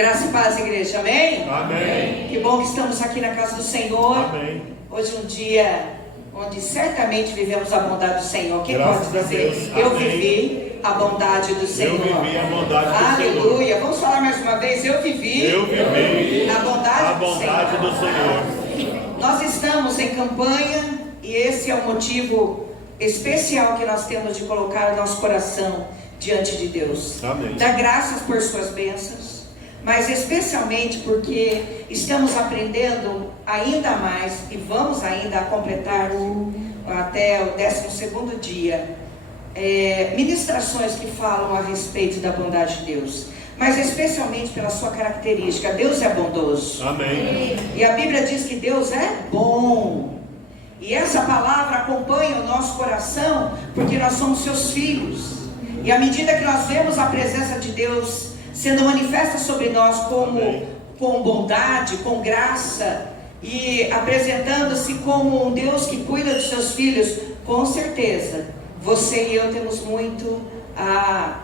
Graça e paz, igreja, amém? Amém. Que bom que estamos aqui na casa do Senhor. Amém. Hoje um dia onde certamente vivemos a bondade do Senhor. Quem Graças pode a dizer, Deus. eu Amém. vivi a bondade do Senhor? Eu vivi a bondade do Senhor. Aleluia. Vamos falar mais uma vez, eu vivi a bondade do Senhor. Nós estamos em campanha e esse é o motivo especial que nós temos de colocar o nosso coração diante de Deus. Amém. Dar graças por suas bênçãos, mas especialmente porque estamos aprendendo ainda mais e vamos ainda completar até o 12º dia ministrações que falam a respeito da bondade de Deus, mas especialmente pela sua característica. Deus é bondoso. Amém. E a Bíblia diz que Deus é bom. E essa palavra acompanha o nosso coração porque nós somos seus filhos. E à medida que nós vemos a presença de Deus sendo manifesta sobre nós com bondade, com graça, e apresentando-se como um Deus que cuida dos seus filhos, com certeza, você e eu temos muito a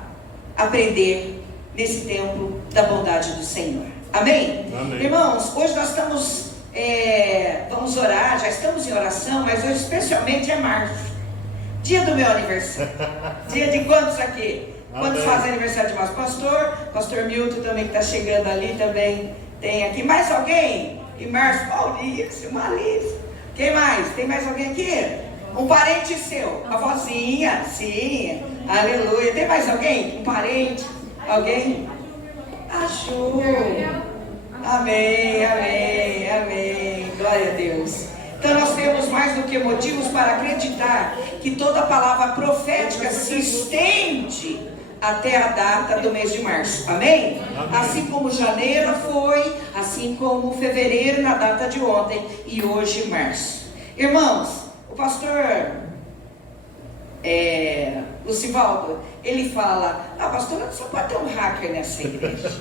aprender nesse tempo da bondade do Senhor. Amém? Amém. Irmãos, hoje nós estamos, vamos orar, já estamos em oração, mas hoje especialmente é março. Dia do meu aniversário. Dia de quantos aqui? Quantos fazem aniversário de março? Pastor Milton também que está chegando ali também tem aqui. Mais alguém? E março, Maurício, Malício. Quem mais? Tem mais alguém aqui? Um parente seu? A vozinha? Sim. Aleluia. Tem mais alguém? Um parente? Alguém? A Ju. Amém, amém, amém. Glória a Deus. Então nós temos mais do que motivos para acreditar que toda palavra profética se estende até a data do mês de março. Amém? Amém. Assim como janeiro foi, assim como fevereiro na data de ontem e hoje março. Irmãos, o pastor Lucivaldo, ele fala: pastor, só pode ter um hacker nessa igreja.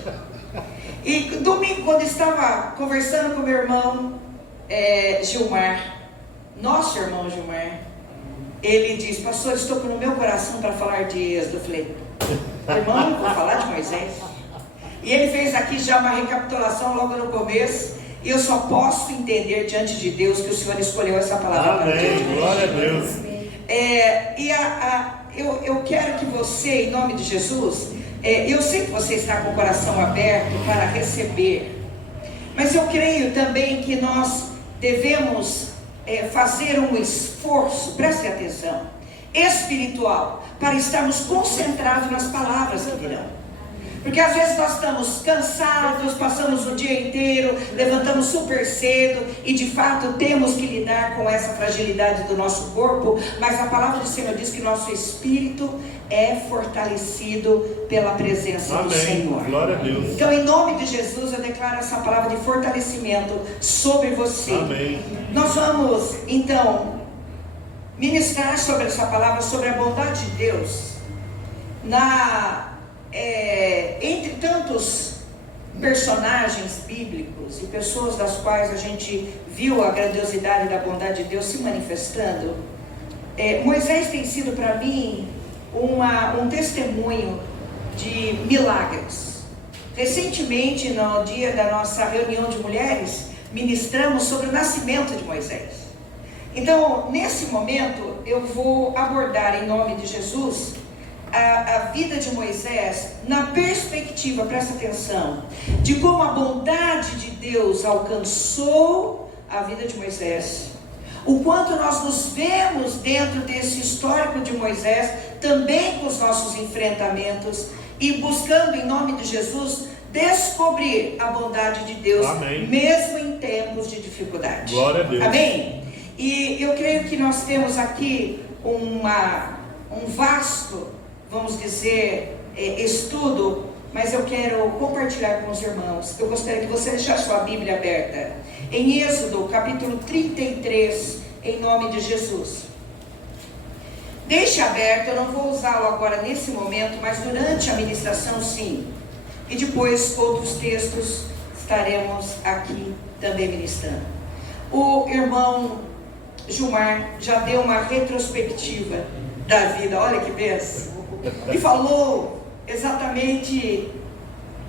E domingo, quando estava conversando com meu irmão Gilmar, nosso irmão Gilmar, ele diz: pastor, estou no meu coração para falar de Êxodo. Eu falei: irmão, eu vou falar de Moisés. E ele fez aqui já uma recapitulação logo no começo, e eu só posso entender diante de Deus que o Senhor escolheu essa palavra para diante de nós. Glória a Deus. Eu quero que você, em nome de Jesus, eu sei que você está com o coração aberto para receber, mas eu creio também que nós devemos fazer um esforço, preste atenção, espiritual, para estarmos concentrados nas palavras que virão. Porque às vezes nós estamos cansados, passamos o dia inteiro, levantamos super cedo e de fato temos que lidar com essa fragilidade do nosso corpo, mas a palavra do Senhor diz que nosso espírito é fortalecido pela presença do Senhor. Glória a Deus. Então, em nome de Jesus, eu declaro essa palavra de fortalecimento sobre você. Amém. Nós vamos então ministrar sobre essa palavra, sobre a bondade de Deus, entre tantos personagens bíblicos e pessoas das quais a gente viu a grandiosidade da bondade de Deus se manifestando. Moisés tem sido para mim um testemunho de milagres. Recentemente, no dia da nossa reunião de mulheres, ministramos sobre o nascimento de Moisés. Então, nesse momento, eu vou abordar em nome de Jesus a vida de Moisés na perspectiva, presta atenção, de como a bondade de Deus alcançou a vida de Moisés, o quanto nós nos vemos dentro desse histórico de Moisés, também com os nossos enfrentamentos, e buscando em nome de Jesus descobrir a bondade de Deus. Amém. Mesmo em tempos de dificuldade. Glória a Deus. Amém? E eu creio que nós temos aqui um vasto, vamos dizer, estudo, mas eu quero compartilhar com os irmãos. Eu gostaria que você deixasse sua Bíblia aberta em Êxodo capítulo 33, em nome de Jesus. Deixe aberto, eu não vou usá-lo agora nesse momento, mas durante a ministração sim, e depois outros textos estaremos aqui também ministrando. O irmão Gilmar já deu uma retrospectiva da vida, olha que bênção, e falou exatamente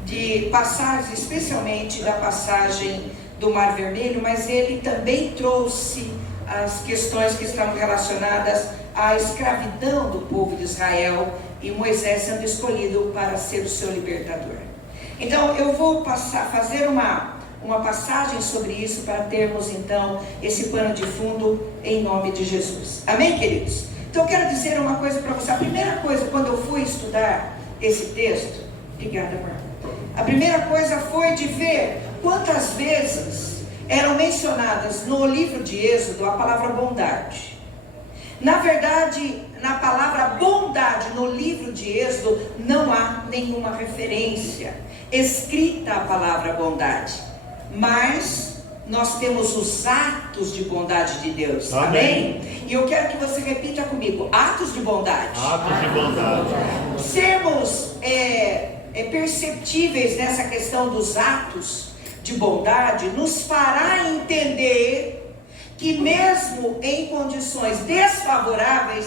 de passagens, especialmente da passagem do Mar Vermelho, mas ele também trouxe as questões que estavam relacionadas à escravidão do povo de Israel e Moisés sendo escolhido para ser o seu libertador. Então eu vou fazer uma passagem sobre isso para termos então esse pano de fundo em nome de Jesus. Amém, queridos? Então eu quero dizer uma coisa para você. A primeira coisa, quando eu fui estudar esse texto, obrigada, amor. A primeira coisa foi de ver quantas vezes eram mencionadas no livro de Êxodo a palavra bondade. Na verdade, na palavra bondade no livro de Êxodo não há nenhuma referência escrita à palavra bondade, mas nós temos os atos de bondade de Deus. Amém? E eu quero que você repita comigo: atos de bondade. Atos de bondade. Sermos perceptíveis nessa questão dos atos de bondade nos fará entender que mesmo em condições desfavoráveis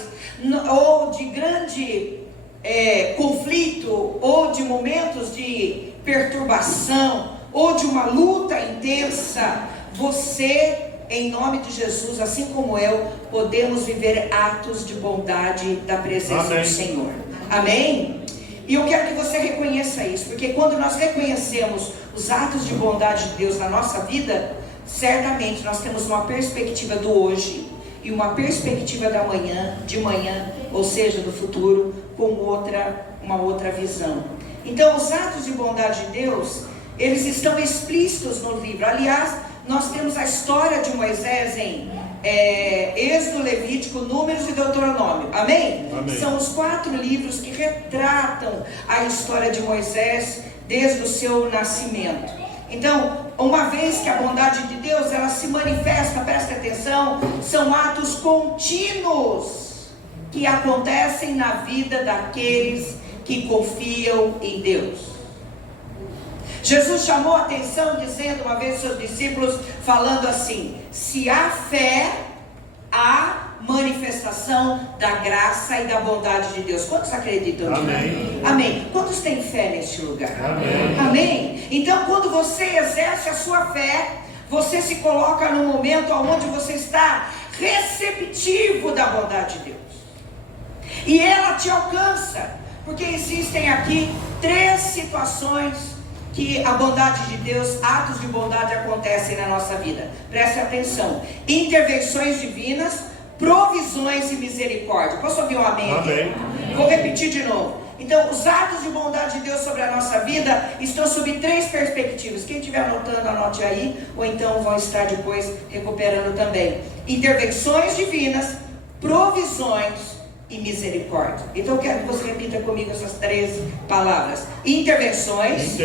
ou de grande conflito, ou de momentos de perturbação, ou de uma luta intensa, você, em nome de Jesus, assim como eu, podemos viver atos de bondade da presença Amém. do Senhor. Amém? E eu quero que você reconheça isso, porque quando nós reconhecemos os atos de bondade de Deus na nossa vida, certamente nós temos uma perspectiva do hoje e uma perspectiva da manhã, de manhã, ou seja, do futuro, com uma outra visão. Então, os atos de bondade de Deus, eles estão explícitos no livro. Aliás, nós temos a história de Moisés em Êxodo, Levítico, Números e Deuteronômio. Amém? Amém. São os 4 livros que retratam a história de Moisés desde o seu nascimento. Então, uma vez que a bondade de Deus, ela se manifesta, presta atenção, são atos contínuos que acontecem na vida daqueles que confiam em Deus. Jesus chamou a atenção dizendo uma vez aos seus discípulos, falando assim: se há fé, há manifestação da graça e da bondade de Deus. Quantos acreditam nisso? Amém. Amém. Quantos têm fé neste lugar? Amém. Amém. Então, quando você exerce a sua fé, você se coloca no momento onde você está receptivo da bondade de Deus, e ela te alcança, porque existem aqui 3 situações que a bondade de Deus, atos de bondade acontecem na nossa vida. Preste atenção: intervenções divinas, provisões e misericórdia. Posso ouvir um amém aqui? Amém. Vou repetir de novo. Então, os atos de bondade de Deus sobre a nossa vida estão sob 3 perspectivas. Quem estiver anotando, anote aí, ou então vão estar depois recuperando também. Intervenções divinas, provisões e misericórdia. Então eu quero que você repita comigo essas 3 palavras: intervenções,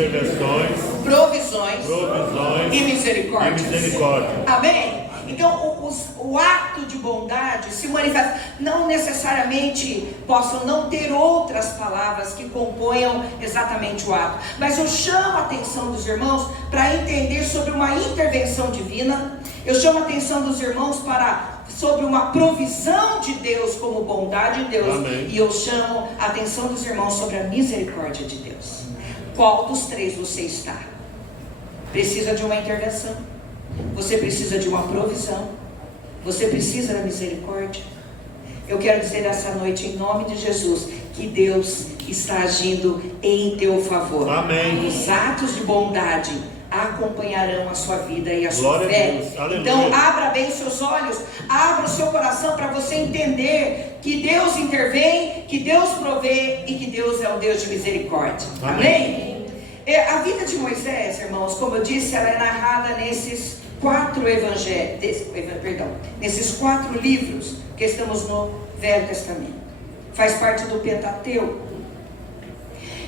provisões e misericórdia. Amém? Então o ato de bondade se manifesta. Não necessariamente possam não ter outras palavras que componham exatamente o ato, mas eu chamo a atenção dos irmãos para entender sobre uma intervenção divina. Eu chamo a atenção dos irmãos sobre uma provisão de Deus como bondade de Deus. Amém. E eu chamo a atenção dos irmãos sobre a misericórdia de Deus. Qual dos 3 você está? Precisa de uma intervenção, você precisa de uma provisão, você precisa da misericórdia. Eu quero dizer essa noite, em nome de Jesus, que Deus está agindo em teu favor. Amém. Os atos de bondade acompanharão a sua vida e a sua Glória fé. a Deus. Aleluia. Então abra bem os seus olhos, abra o seu coração para você entender que Deus intervém, que Deus provê e que Deus é um Deus de misericórdia. Amém? A vida de Moisés, irmãos, como eu disse, ela é narrada nesses 4 evangelhos, nesses 4 livros que estamos no Velho Testamento. Faz parte do Pentateuco.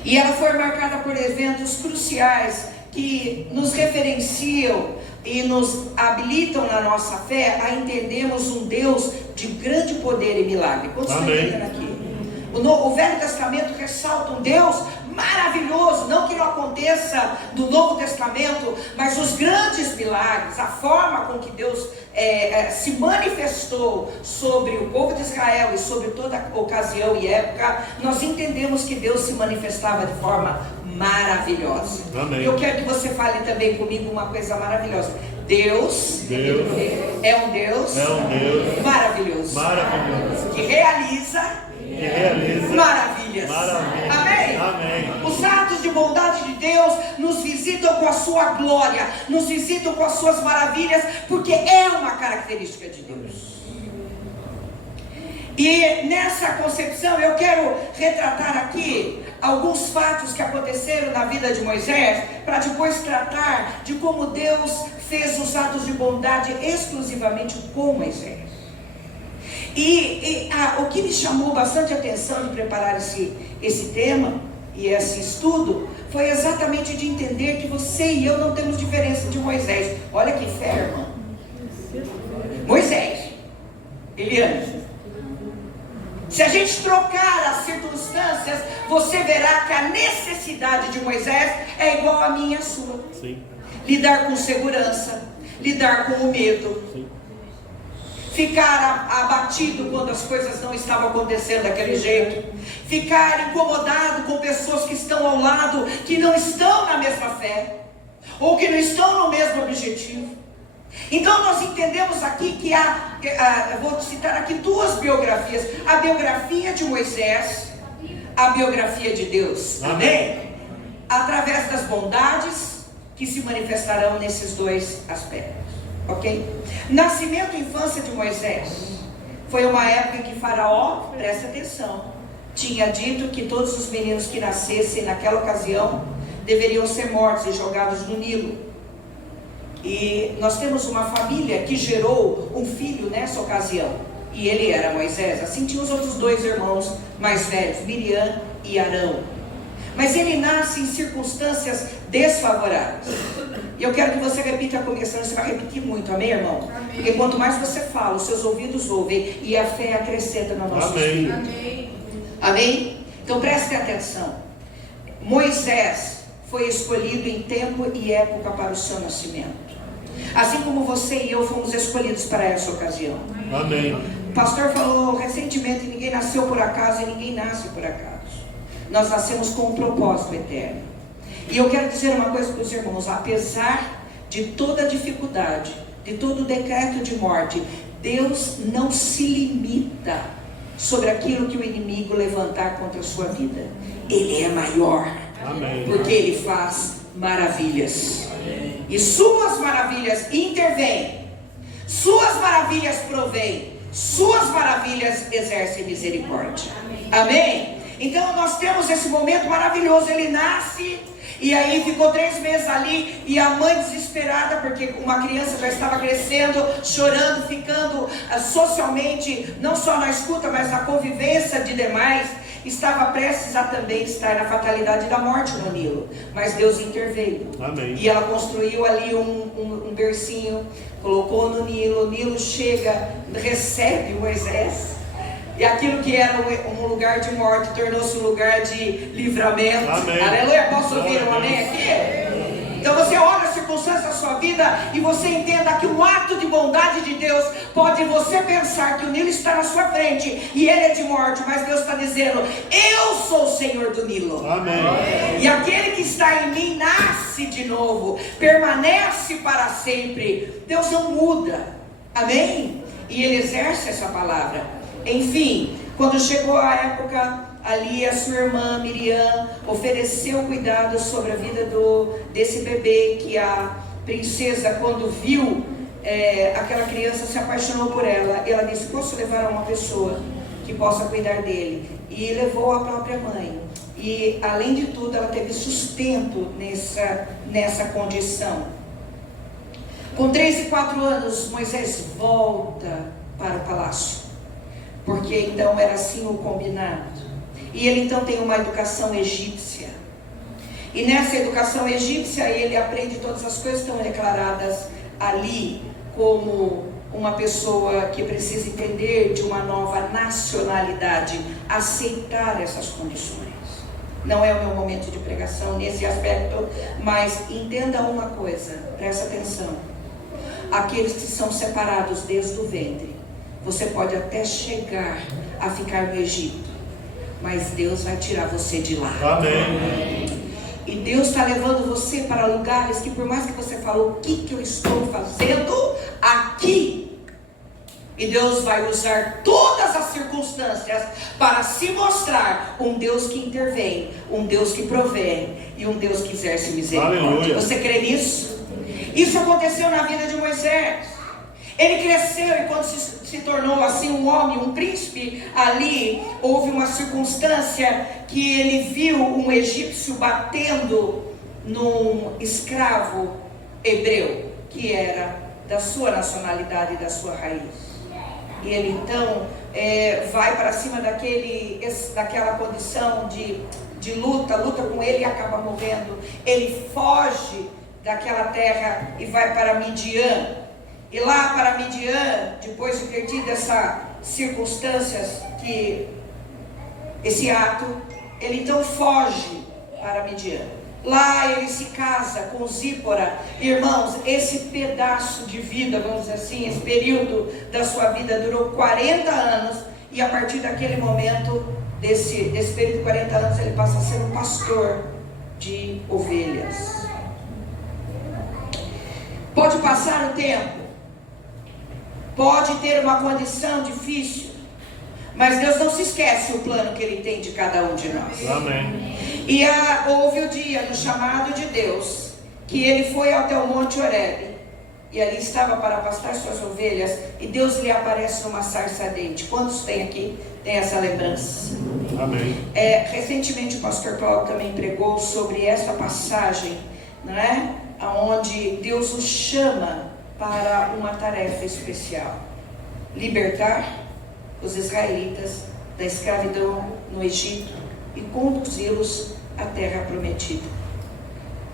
E ela foi marcada por eventos cruciais que nos referenciam e nos habilitam na nossa fé a entendermos um Deus de grande poder e milagre. Quantos estão entendendo aqui? O Velho Testamento ressalta um Deus maravilhoso, não que não aconteça no Novo Testamento, mas os grandes milagres, a forma com que Deus se manifestou sobre o povo de Israel e sobre toda ocasião e época, nós entendemos que Deus se manifestava de forma maravilhosa. Amém. Eu quero que você fale também comigo uma coisa maravilhosa. Deus é um Deus maravilhoso, que realiza maravilhas. Amém. Os atos de bondade de Deus nos visitam com a sua glória, nos visitam com as suas maravilhas, porque é uma característica de Deus. E nessa concepção eu quero retratar aqui alguns fatos que aconteceram na vida de Moisés, para depois tratar de como Deus fez os atos de bondade exclusivamente com Moisés. O que me chamou bastante atenção de preparar esse tema e esse estudo foi exatamente de entender que você e eu não temos diferença de Moisés. Olha que fé, irmão. Moisés, Eliane, se a gente trocar as circunstâncias, você verá que a necessidade de Moisés é igual a minha e a sua. Sim. Lidar com segurança, lidar com o medo. Sim. Ficar abatido quando as coisas não estavam acontecendo daquele jeito. Ficar incomodado com pessoas que estão ao lado, que não estão na mesma fé, ou que não estão no mesmo objetivo. Então nós entendemos aqui que vou citar aqui duas biografias: a biografia de Moisés, a biografia de Deus. Amém? Através das bondades que se manifestarão nesses dois aspectos. Ok? Nascimento e infância de Moisés foi uma época em que Faraó, presta atenção, tinha dito que todos os meninos que nascessem naquela ocasião deveriam ser mortos e jogados no Nilo. E nós temos uma família que gerou um filho nessa ocasião, e ele era Moisés. Assim tinha os outros dois irmãos mais velhos, Miriam e Arão. Mas ele nasce em circunstâncias desfavoráveis. E eu quero que você repita comigo, senão você vai repetir muito, amém, irmão? Amém. Porque quanto mais você fala, os seus ouvidos ouvem, e a fé acrescenta no nosso espírito. Amém. Amém? Então prestem atenção. Moisés foi escolhido em tempo e época para o seu nascimento, assim como você e eu fomos escolhidos para essa ocasião. Amém. O pastor falou recentemente: ninguém nasceu por acaso e ninguém nasce por acaso. Nós nascemos com um propósito eterno. E eu quero dizer uma coisa para os irmãos: apesar de toda a dificuldade, de todo o decreto de morte, Deus não se limita sobre aquilo que o inimigo levantar contra a sua vida. Ele é maior. Amém. Porque Ele faz maravilhas. Amém. E suas maravilhas intervêm, suas maravilhas provêm, suas maravilhas exercem misericórdia. Amém? Então nós temos esse momento maravilhoso. Ele nasce, e aí ficou 3 meses ali, e a mãe desesperada, porque uma criança já estava crescendo, chorando, ficando socialmente, não só na escuta, mas na convivência de demais, estava prestes a também estar na fatalidade da morte no Nilo. Mas Deus interveio. Amém. E ela construiu ali um bercinho, colocou no Nilo. O Nilo chega, recebe Moisés, e aquilo que era um lugar de morte tornou-se um lugar de livramento. Amém. Aleluia. Posso ouvir um amém aqui? Então você olha as circunstâncias da sua vida e você entenda que um ato de bondade de Deus pode você pensar que o Nilo está na sua frente e ele é de morte, mas Deus está dizendo: eu sou o Senhor do Nilo. Amém. E aquele que está em mim nasce de novo, permanece para sempre. Deus não muda. Amém? E ele exerce essa palavra. Enfim, quando chegou a época ali, a sua irmã Miriam ofereceu cuidado sobre a vida desse bebê, que a princesa, quando viu aquela criança, se apaixonou por ela. Ela disse: posso levar uma pessoa que possa cuidar dele? E levou a própria mãe. E além de tudo, ela teve sustento nessa condição. Com 3 e 4 anos, Moisés volta para o palácio, porque então era assim o combinado. E ele então tem uma educação egípcia. E nessa educação egípcia ele aprende todas as coisas que estão declaradas ali, como uma pessoa que precisa entender de uma nova nacionalidade, aceitar essas condições. Não é o meu momento de pregação nesse aspecto, mas entenda uma coisa, presta atenção. Aqueles que são separados desde o ventre, você pode até chegar a ficar no Egito, mas Deus vai tirar você de lá. Amém. E Deus está levando você para lugares que, por mais que você falou, o que eu estou fazendo aqui? E Deus vai usar todas as circunstâncias para se mostrar um Deus que intervém, um Deus que provém e um Deus que exerce misericórdia. Aleluia. Você crê nisso? Isso aconteceu na vida de Moisés. Ele cresceu e quando se tornou assim um homem, um príncipe, ali houve uma circunstância que ele viu um egípcio batendo num escravo hebreu, que era da sua nacionalidade e da sua raiz. E ele então vai para cima daquela condição de luta com ele e acaba morrendo. Ele foge daquela terra e vai para Midian. E lá para Midian, depois de ter tido essas circunstâncias, esse ato, ele então foge para Midian. Lá ele se casa com Zípora. Irmãos, esse pedaço de vida, vamos dizer assim, esse período da sua vida durou 40 anos. E a partir daquele momento, desse período de 40 anos, ele passa a ser um pastor de ovelhas. Pode passar o tempo, pode ter uma condição difícil, mas Deus não se esquece o plano que Ele tem de cada um de nós. Amém. E houve o dia no chamado de Deus, que ele foi até o Monte Horebe, e ali estava para pastar suas ovelhas, e Deus lhe aparece numa sarça ardente. Quantos tem aqui, tem essa lembrança? Amém. Recentemente o pastor Paulo também pregou sobre essa passagem, não é? Onde Deus os chama para uma tarefa especial: libertar os israelitas da escravidão no Egito e conduzi-los à terra prometida.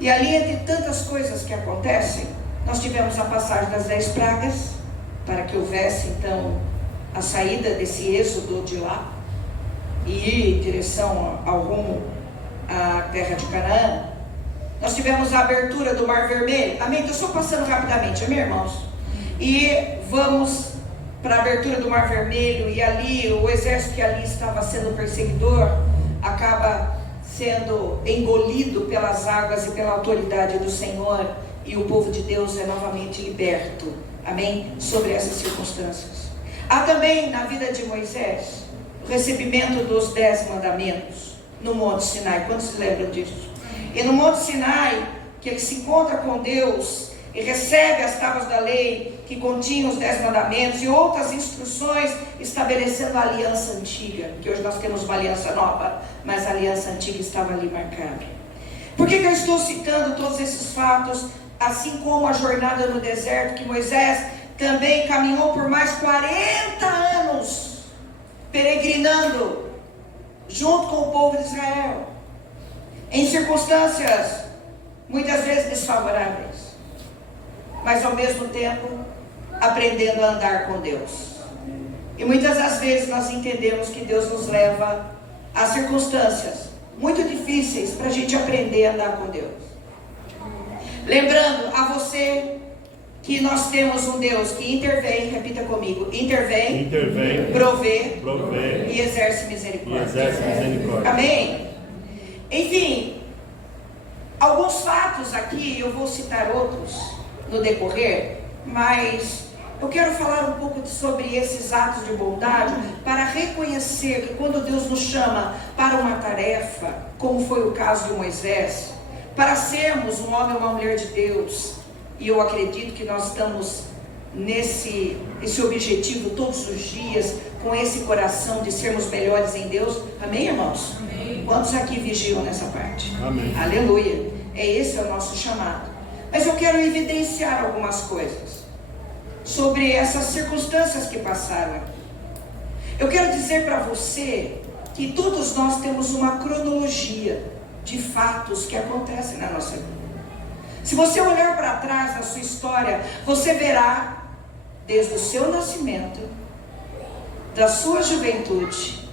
E ali, entre tantas coisas que acontecem, nós tivemos a passagem das 10 pragas, para que houvesse então a saída desse êxodo de lá e ir em direção ao rumo à terra de Canaã. Nós tivemos a abertura do Mar Vermelho. Amém? Estou só passando rapidamente, amém, irmãos? E vamos para a abertura do Mar Vermelho, e ali o exército que ali estava sendo perseguidor acaba sendo engolido pelas águas e pela autoridade do Senhor, e o povo de Deus é novamente liberto, amém? Sobre essas circunstâncias. Há também na vida de Moisés o recebimento dos 10 mandamentos no Monte Sinai. Quantos se lembram disso? E no Monte Sinai, que ele se encontra com Deus e recebe as tábuas da lei que continham os 10 mandamentos e outras instruções, estabelecendo a aliança antiga, que hoje nós temos uma aliança nova, mas a aliança antiga estava ali marcada. Por que eu estou citando todos esses fatos? Assim como a jornada no deserto, que Moisés também caminhou por mais 40 anos, peregrinando junto com o povo de Israel, em circunstâncias muitas vezes desfavoráveis, mas ao mesmo tempo aprendendo a andar com Deus. E muitas das vezes nós entendemos que Deus nos leva a circunstâncias muito difíceis para a gente aprender a andar com Deus. Lembrando a você que nós temos um Deus que intervém, repita comigo: intervém, provê e exerce misericórdia. Amém? Enfim, alguns fatos aqui, eu vou citar outros no decorrer, mas eu quero falar um pouco sobre esses atos de bondade, para reconhecer que quando Deus nos chama para uma tarefa, como foi o caso de Moisés, para sermos um homem ou uma mulher de Deus, e eu acredito que nós estamos nesse objetivo todos os dias, com esse coração de sermos melhores em Deus. Amém, irmãos? Amém. Quantos aqui vigiam nessa parte? Amém. Aleluia. Esse é o nosso chamado. Mas eu quero evidenciar algumas coisas sobre essas circunstâncias que passaram. Eu quero dizer para você que todos nós temos uma cronologia de fatos que acontecem na nossa vida. Se você olhar para trás na sua história, você verá, desde o seu nascimento, da sua juventude,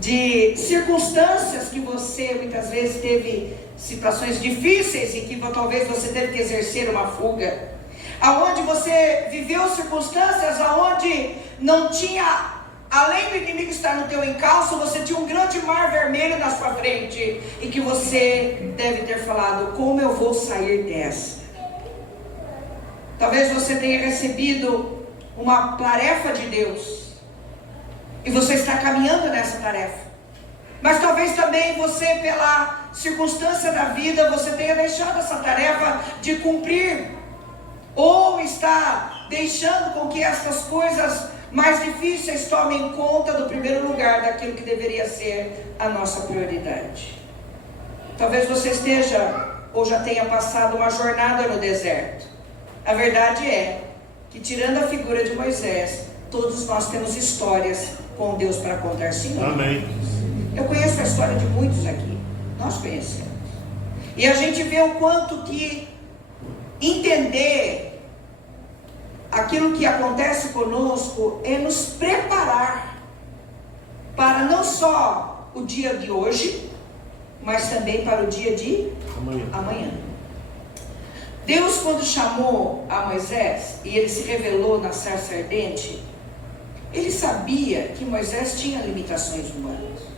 de circunstâncias que você muitas vezes teve situações difíceis e que talvez você teve que exercer uma fuga, aonde você viveu circunstâncias aonde não tinha além do inimigo estar no teu encalço, você tinha um grande mar vermelho na sua frente, e que você deve ter falado: como eu vou sair dessa? Talvez você tenha recebido uma tarefa de Deus, e você está caminhando nessa tarefa, mas talvez também você, pela circunstância da vida, você tenha deixado essa tarefa de cumprir, ou está deixando com que essas coisas mais difíceis tomem conta do primeiro lugar daquilo que deveria ser a nossa prioridade. Talvez você esteja ou já tenha passado uma jornada no deserto. A verdade é que, tirando a figura de Moisés, todos nós temos histórias com Deus para contar, sim. Amém. Eu conheço a história de muitos aqui, nós conhecemos, e a gente vê o quanto que entender aquilo que acontece conosco é nos preparar para não só o dia de hoje, mas também para o dia de amanhã. Deus, quando chamou a Moisés e ele se revelou na sarça ardente, ele sabia que Moisés tinha limitações humanas.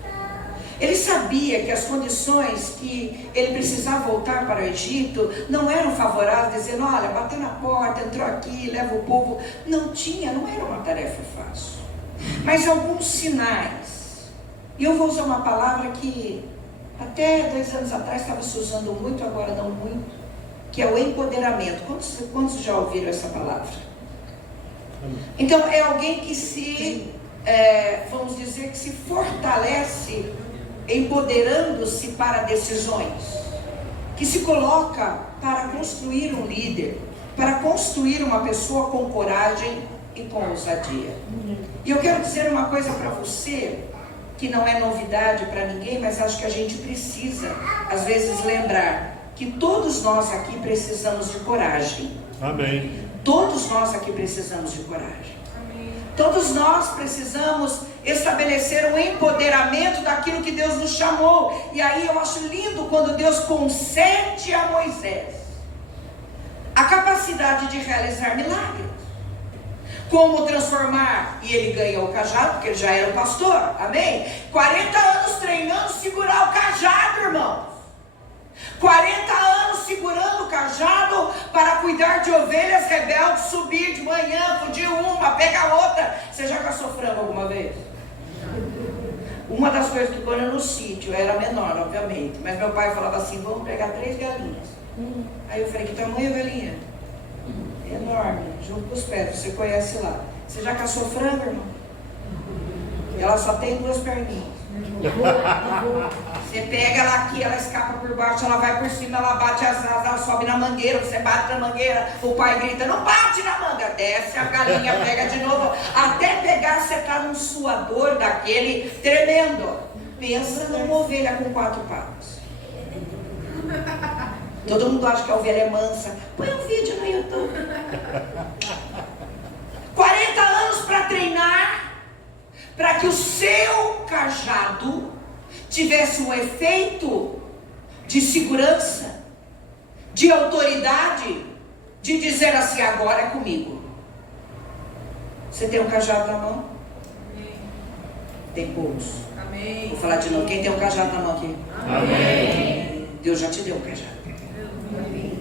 Ele sabia que as condições que ele precisava voltar para o Egito não eram favoráveis, dizendo: olha, bateu na porta, entrou aqui, leva o povo. Não era uma tarefa fácil. Mas alguns sinais, e eu vou usar uma palavra que até 2 anos atrás estava se usando muito, agora não muito, que é o empoderamento. Quantos já ouviram essa palavra? Então, é alguém que vamos dizer, que se fortalece empoderando-se para decisões, que se coloca para construir um líder, para construir uma pessoa com coragem e com ousadia. E eu quero dizer uma coisa para você, que não é novidade para ninguém, mas acho que a gente precisa, às vezes, lembrar que todos nós aqui precisamos de coragem. Amém. Todos nós aqui precisamos de coragem. Todos nós precisamos estabelecer um empoderamento daquilo que Deus nos chamou. E aí eu acho lindo quando Deus concede a Moisés a capacidade de realizar milagres. Como transformar, e ele ganhou o cajado, porque ele já era o pastor, amém? 40 anos treinando segurar o cajado, irmãos. 40 anos segurando o cajado para cuidar de ovelhas rebeldes, subir de manhã, fugir uma, pegar outra. Você já caçou frango alguma vez? Uma das coisas que quando eu no sítio, era menor, obviamente, mas meu pai falava assim: vamos pegar 3 galinhas. Aí eu falei: que tamanho a galinha? Enorme, junto com os pés, você conhece lá. Você já caçou frango, irmão? Ela só tem 2 perninhas. Você pega ela aqui, ela escapa por baixo, ela vai por cima, ela bate as asas, ela sobe na mangueira, você bate na mangueira, o pai grita: não bate na manga, desce a galinha, pega de novo, até pegar, você tá num suador daquele tremendo. Pensa numa ovelha com 4 patas. Todo mundo acha que a ovelha é mansa. Põe um vídeo no YouTube. 40 anos para treinar, para que o seu cajado tivesse um efeito de segurança, de autoridade, de dizer assim: agora é comigo. Você tem um cajado na mão? Amém. Tem poucos. Amém. Vou falar de novo: quem tem um cajado na mão aqui? Amém. Deus já te deu um cajado. Amém.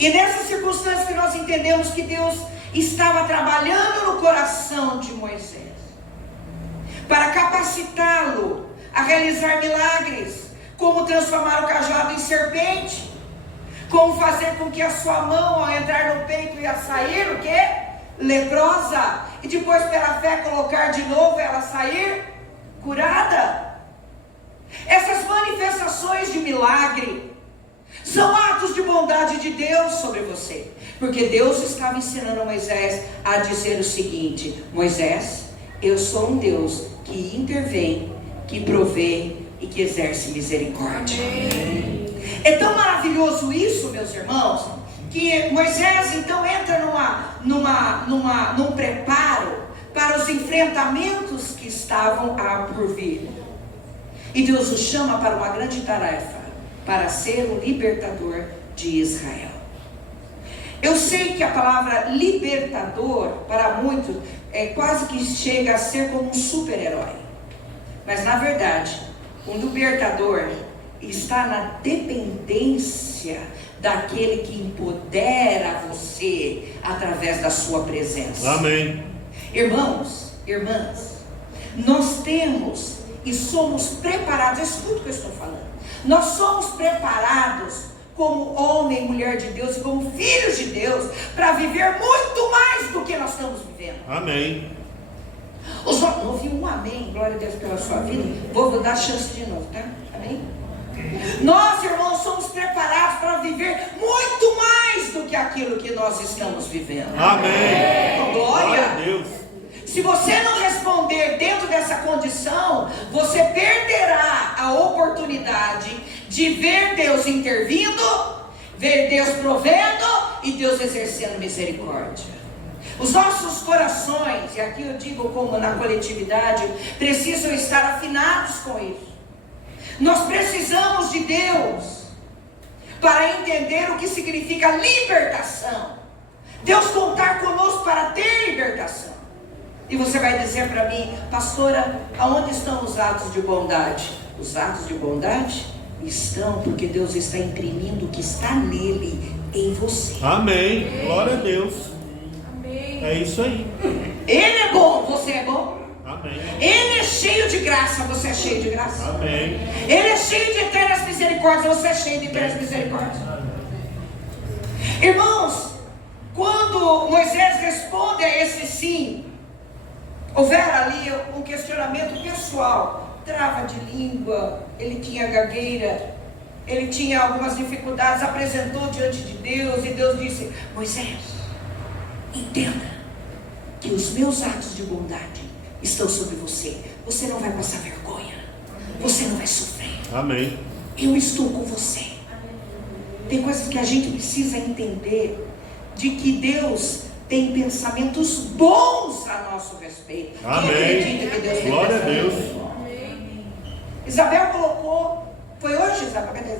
E nessas circunstâncias que nós entendemos que Deus estava trabalhando no coração de Moisés para capacitá-lo a realizar milagres, como transformar o cajado em serpente, como fazer com que a sua mão, ao entrar no peito, ia sair o quê? Leprosa, e depois pela fé colocar de novo, ela sair curada. Essas manifestações de milagre são atos de bondade de Deus sobre você, porque Deus estava ensinando a Moisés a dizer o seguinte: Moisés, eu sou um Deus que intervém, que provê e que exerce misericórdia. Amém. É tão maravilhoso isso, meus irmãos, que Moisés então entra num preparo para os enfrentamentos que estavam a por vir. E Deus o chama para uma grande tarefa, para ser o libertador de Israel. Eu sei que a palavra libertador, para muitos, quase que chega a ser como um super-herói. Mas na verdade, o libertador está na dependência daquele que empodera você através da sua presença. Amém. Irmãos, irmãs, nós temos e somos preparados, escuta o que eu estou falando. Nós somos preparados como homem e mulher de Deus e como filhos de Deus para viver muito mais do que nós estamos vivendo. Amém. Não ouvi um amém, glória a Deus pela sua vida. Vou dar chance de novo, tá? Amém? Nós, irmãos, somos preparados para viver muito mais do que aquilo que nós estamos vivendo. Amém. Glória a Deus. Se você não responder dentro dessa condição, você perderá a oportunidade de ver Deus intervindo, ver Deus provendo e Deus exercendo misericórdia. Os nossos corações, e aqui eu digo como na coletividade, precisam estar afinados com isso. Nós precisamos de Deus para entender o que significa libertação. Deus contar conosco para ter libertação. E você vai dizer para mim, pastora, aonde estão os atos de bondade? Os atos de bondade estão porque Deus está imprimindo o que está nele em você. Amém. Glória a Deus. Amém. É isso aí. Ele é bom, você é bom. Amém. Ele é cheio de graça, você é cheio de graça. Amém. Ele é cheio de eternas misericórdias, você é cheio de eternas misericórdias. Irmãos, quando Moisés responde a esse sim, houver ali um questionamento pessoal, trava de língua, ele tinha gagueira, ele tinha algumas dificuldades, apresentou diante de Deus, e Deus disse: Moisés, entenda que os meus atos de bondade estão sobre você. Você não vai passar vergonha, você não vai sofrer. Amém. Eu estou com você. Tem coisas que a gente precisa entender, de que Deus tem pensamentos bons a nosso respeito. Amém. Quem acredita que Deus tem Glória a pensamentos Deus. bons? Isabel colocou, foi hoje, Isabel? Cadê?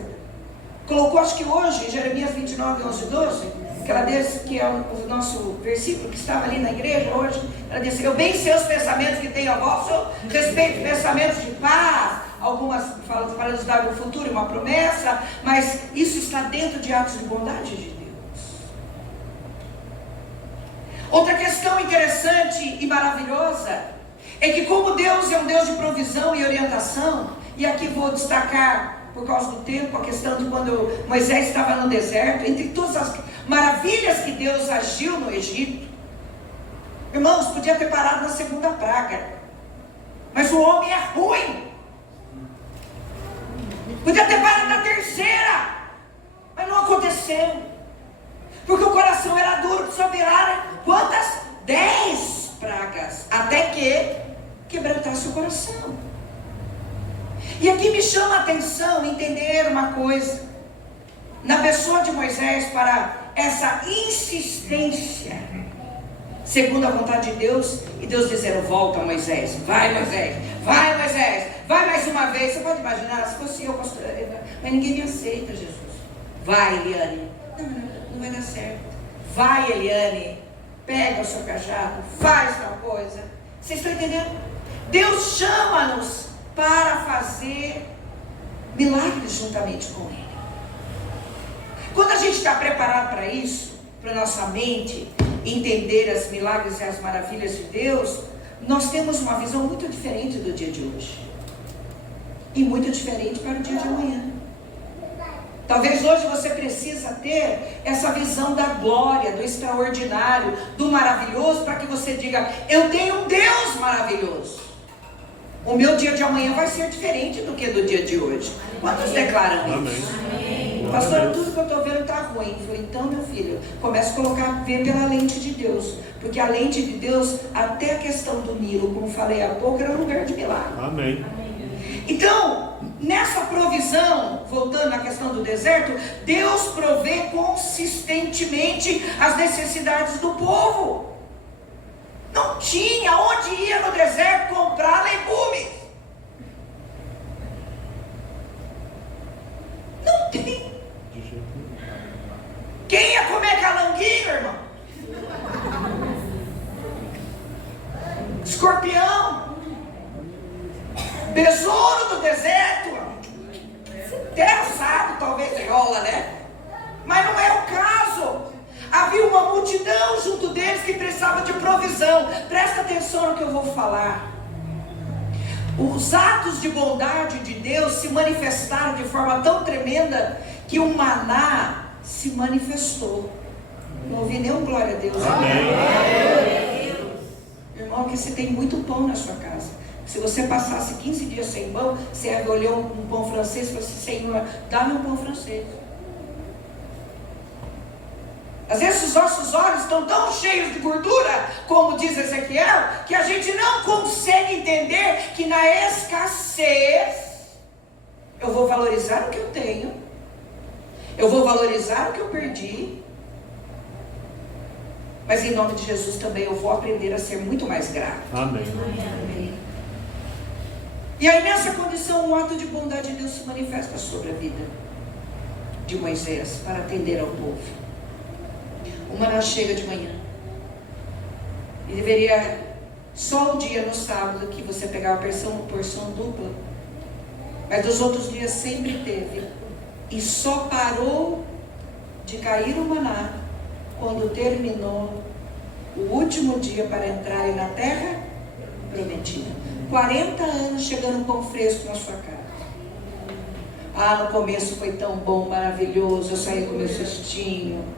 Colocou, acho que hoje, Jeremias 29, 11 e 12, que ela disse, que é o nosso versículo que estava ali na igreja hoje. Ela disse: eu bem sei os pensamentos que tenho a vosso respeito, pensamentos de paz. Algumas falam de dar um futuro e uma promessa, mas isso está dentro de atos de bondade de Deus. Outra questão interessante e maravilhosa é que, como Deus é um Deus de provisão e orientação, e aqui vou destacar, por causa do tempo, a questão de quando Moisés estava no deserto, entre todas as maravilhas que Deus agiu no Egito, irmãos, podia ter parado na segunda praga, mas o homem é ruim. Podia ter parado na terceira, mas não aconteceu, porque o coração era duro. Só viraram quantas? 10 pragas, até que quebrantasse o coração. E aqui me chama a atenção entender uma coisa, na pessoa de Moisés, para essa insistência, segundo a vontade de Deus, e Deus dizendo: volta, Moisés, vai, Moisés, vai, Moisés, vai mais uma vez. Você pode imaginar, se fosse eu, pastor, mas ninguém me aceita, Jesus. Vai, Eliane. Não vai dar certo. Vai, Eliane, pega o seu cajado, faz tal coisa. Vocês estão entendendo? Deus chama-nos para fazer milagres juntamente com Ele. Quando a gente está preparado para isso, para nossa mente entender as milagres e as maravilhas de Deus, nós temos uma visão muito diferente do dia de hoje, e muito diferente para o dia de amanhã. Talvez hoje você precisa ter essa visão da glória, do extraordinário, do maravilhoso, para que você diga: eu tenho um Deus maravilhoso. O meu dia de amanhã vai ser diferente do que do dia de hoje. Quantos declaram isso? Amém. Pastor, tudo que eu estou vendo está ruim. Eu falei: então, meu filho, comece a colocar, ver pela lente de Deus, porque a lente de Deus, até a questão do Nilo, como falei há pouco, era um lugar de milagre. Amém. Então, nessa provisão, voltando à questão do deserto, Deus provê consistentemente as necessidades do povo. Não tinha onde ir no deserto comprar legumes. Não tem. Quem ia comer comer calanguinho, irmão. Escorpião. Besouro do deserto. Até assado talvez rola, né? Mas não é o caso. Havia uma multidão junto deles que precisava de provisão. Presta atenção no que eu vou falar. Os atos de bondade de Deus se manifestaram de forma tão tremenda que o maná se manifestou. Não ouvi nenhum glória a Deus. Amém. Irmão, que você tem muito pão na sua casa. Se você passasse 15 dias sem pão, você olhou um pão francês e falou assim: Senhor, dá-me um pão francês. Às vezes os nossos olhos estão tão cheios de gordura, como diz Ezequiel, que a gente não consegue entender que na escassez eu vou valorizar o que eu tenho, eu vou valorizar o que eu perdi, mas em nome de Jesus também eu vou aprender a ser muito mais grato. Amém. Amém. E aí nessa condição, um ato de bondade de Deus se manifesta sobre a vida de Moisés para atender ao povo. O maná chega de manhã. E deveria só o dia no sábado que você pegava a porção dupla. Mas dos outros dias sempre teve. E só parou de cair o maná quando terminou o último dia para entrarem na terra prometida. 40 anos chegando pão fresco na sua casa. Ah, no começo foi tão bom, maravilhoso. Eu saí com meu cestinho.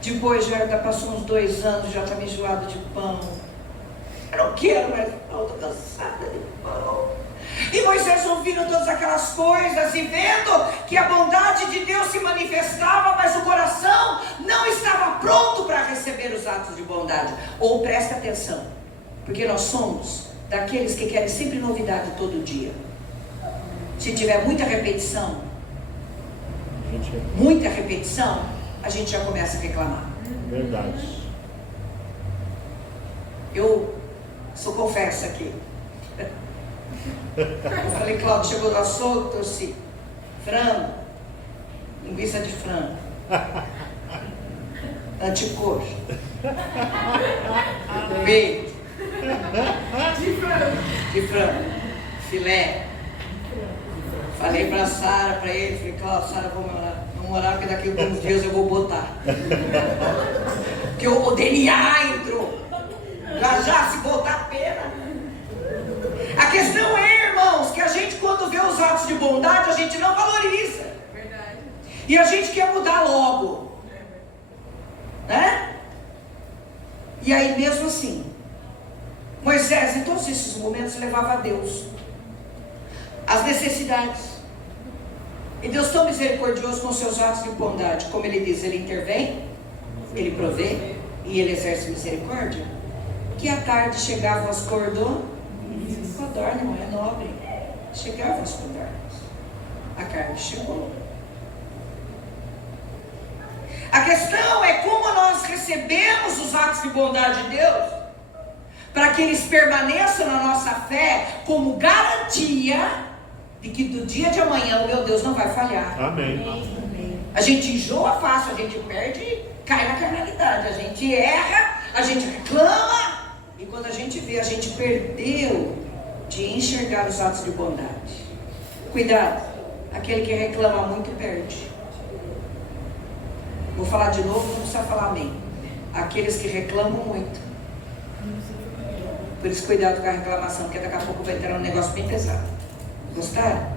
Depois já passou uns 2 anos, já estava enjoado de pão. Eu não quero mais pão, estou cansada de pão. E Moisés ouvindo todas aquelas coisas e vendo que a bondade de Deus se manifestava, mas o coração não estava pronto para receber os atos de bondade. Ou presta atenção, porque nós somos daqueles que querem sempre novidade todo dia. Se tiver muita repetição, a gente já começa a reclamar. Verdade. Eu sou confessa aqui. Eu falei, Cláudio, chegou do açougue, trouxe frango, linguiça de frango, anticoxo, peito, de frango, filé. Falei para a Sara, para ele, falei, Cláudio, Sara, vamos orar, porque daqui a alguns dias eu vou botar. Porque o DNA entrou. Já se botar pena. A questão é, irmãos, que a gente quando vê os atos de bondade, a gente não valoriza. Verdade. E a gente quer mudar logo. Né? E aí mesmo assim, Moisés em todos esses momentos levava a Deus as necessidades. E Deus tão misericordioso com seus atos de bondade, como ele diz, ele intervém, ele provê e ele exerce misericórdia, que à tarde chegavam as codornas, não é nobre, chegavam as codornas, a carne chegou. A questão é como nós recebemos os atos de bondade de Deus, para que eles permaneçam na nossa fé como garantia de que do dia de amanhã o meu Deus não vai falhar. Amém. A gente enjoa fácil, a gente perde, cai na carnalidade, a gente erra, a gente reclama, e quando a gente vê, a gente perdeu de enxergar os atos de bondade. Cuidado, aquele que reclama muito perde. Vou falar de novo, não precisa falar amém. Aqueles que reclamam muito. Por isso, cuidado com a reclamação, porque daqui a pouco vai ter um negócio bem pesado. Gostaram?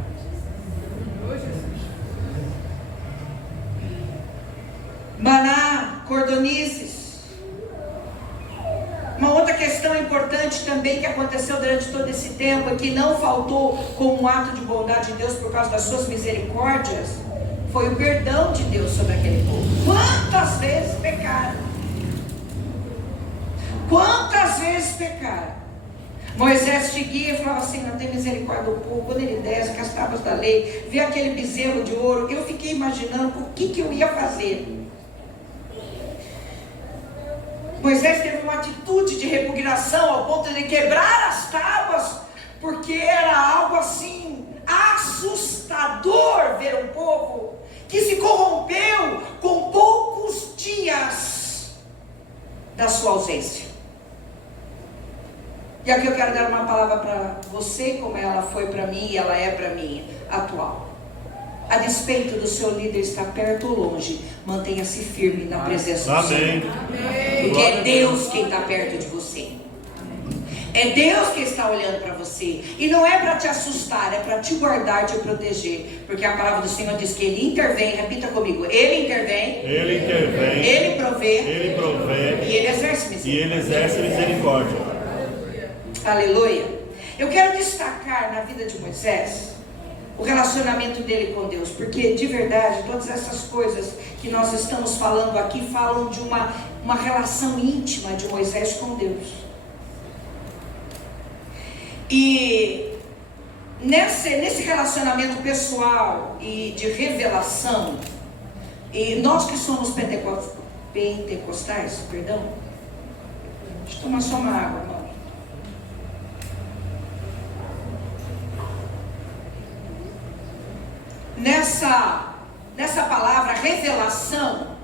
Maná, cordonices. Uma outra questão importante também que aconteceu durante todo esse tempo e que não faltou como um ato de bondade de Deus por causa das suas misericórdias, foi o perdão de Deus sobre aquele povo. Quantas vezes pecaram? Quantas vezes pecaram? Moisés seguia e falava assim, não tem misericórdia do povo. Quando ele desce com as tábuas da lei, vê aquele bezerro de ouro, eu fiquei imaginando o que eu ia fazer. Moisés teve uma atitude de repugnação ao ponto de quebrar as tábuas, porque era algo assim assustador ver um povo que se corrompeu com poucos dias da sua ausência. E aqui eu quero dar uma palavra para você, como ela foi para mim e ela é para mim, atual. A despeito do seu líder estar perto ou longe, mantenha-se firme na presença do Senhor. Porque é Deus quem está perto de você. É Deus que está olhando para você. E não é para te assustar, é para te guardar e te proteger. Porque a palavra do Senhor diz que Ele intervém. Repita comigo: Ele intervém. Ele intervém. Ele provê. Ele provê. E Ele exerce misericórdia. E Ele exerce misericórdia. Aleluia. Eu quero destacar na vida de Moisés o relacionamento dele com Deus. Porque de verdade, todas essas coisas que nós estamos falando aqui falam de uma relação íntima de Moisés com Deus. E nesse relacionamento pessoal e de revelação, e nós que somos pentecostais, perdão, deixa eu tomar só uma água, irmão. Nessa palavra revelação,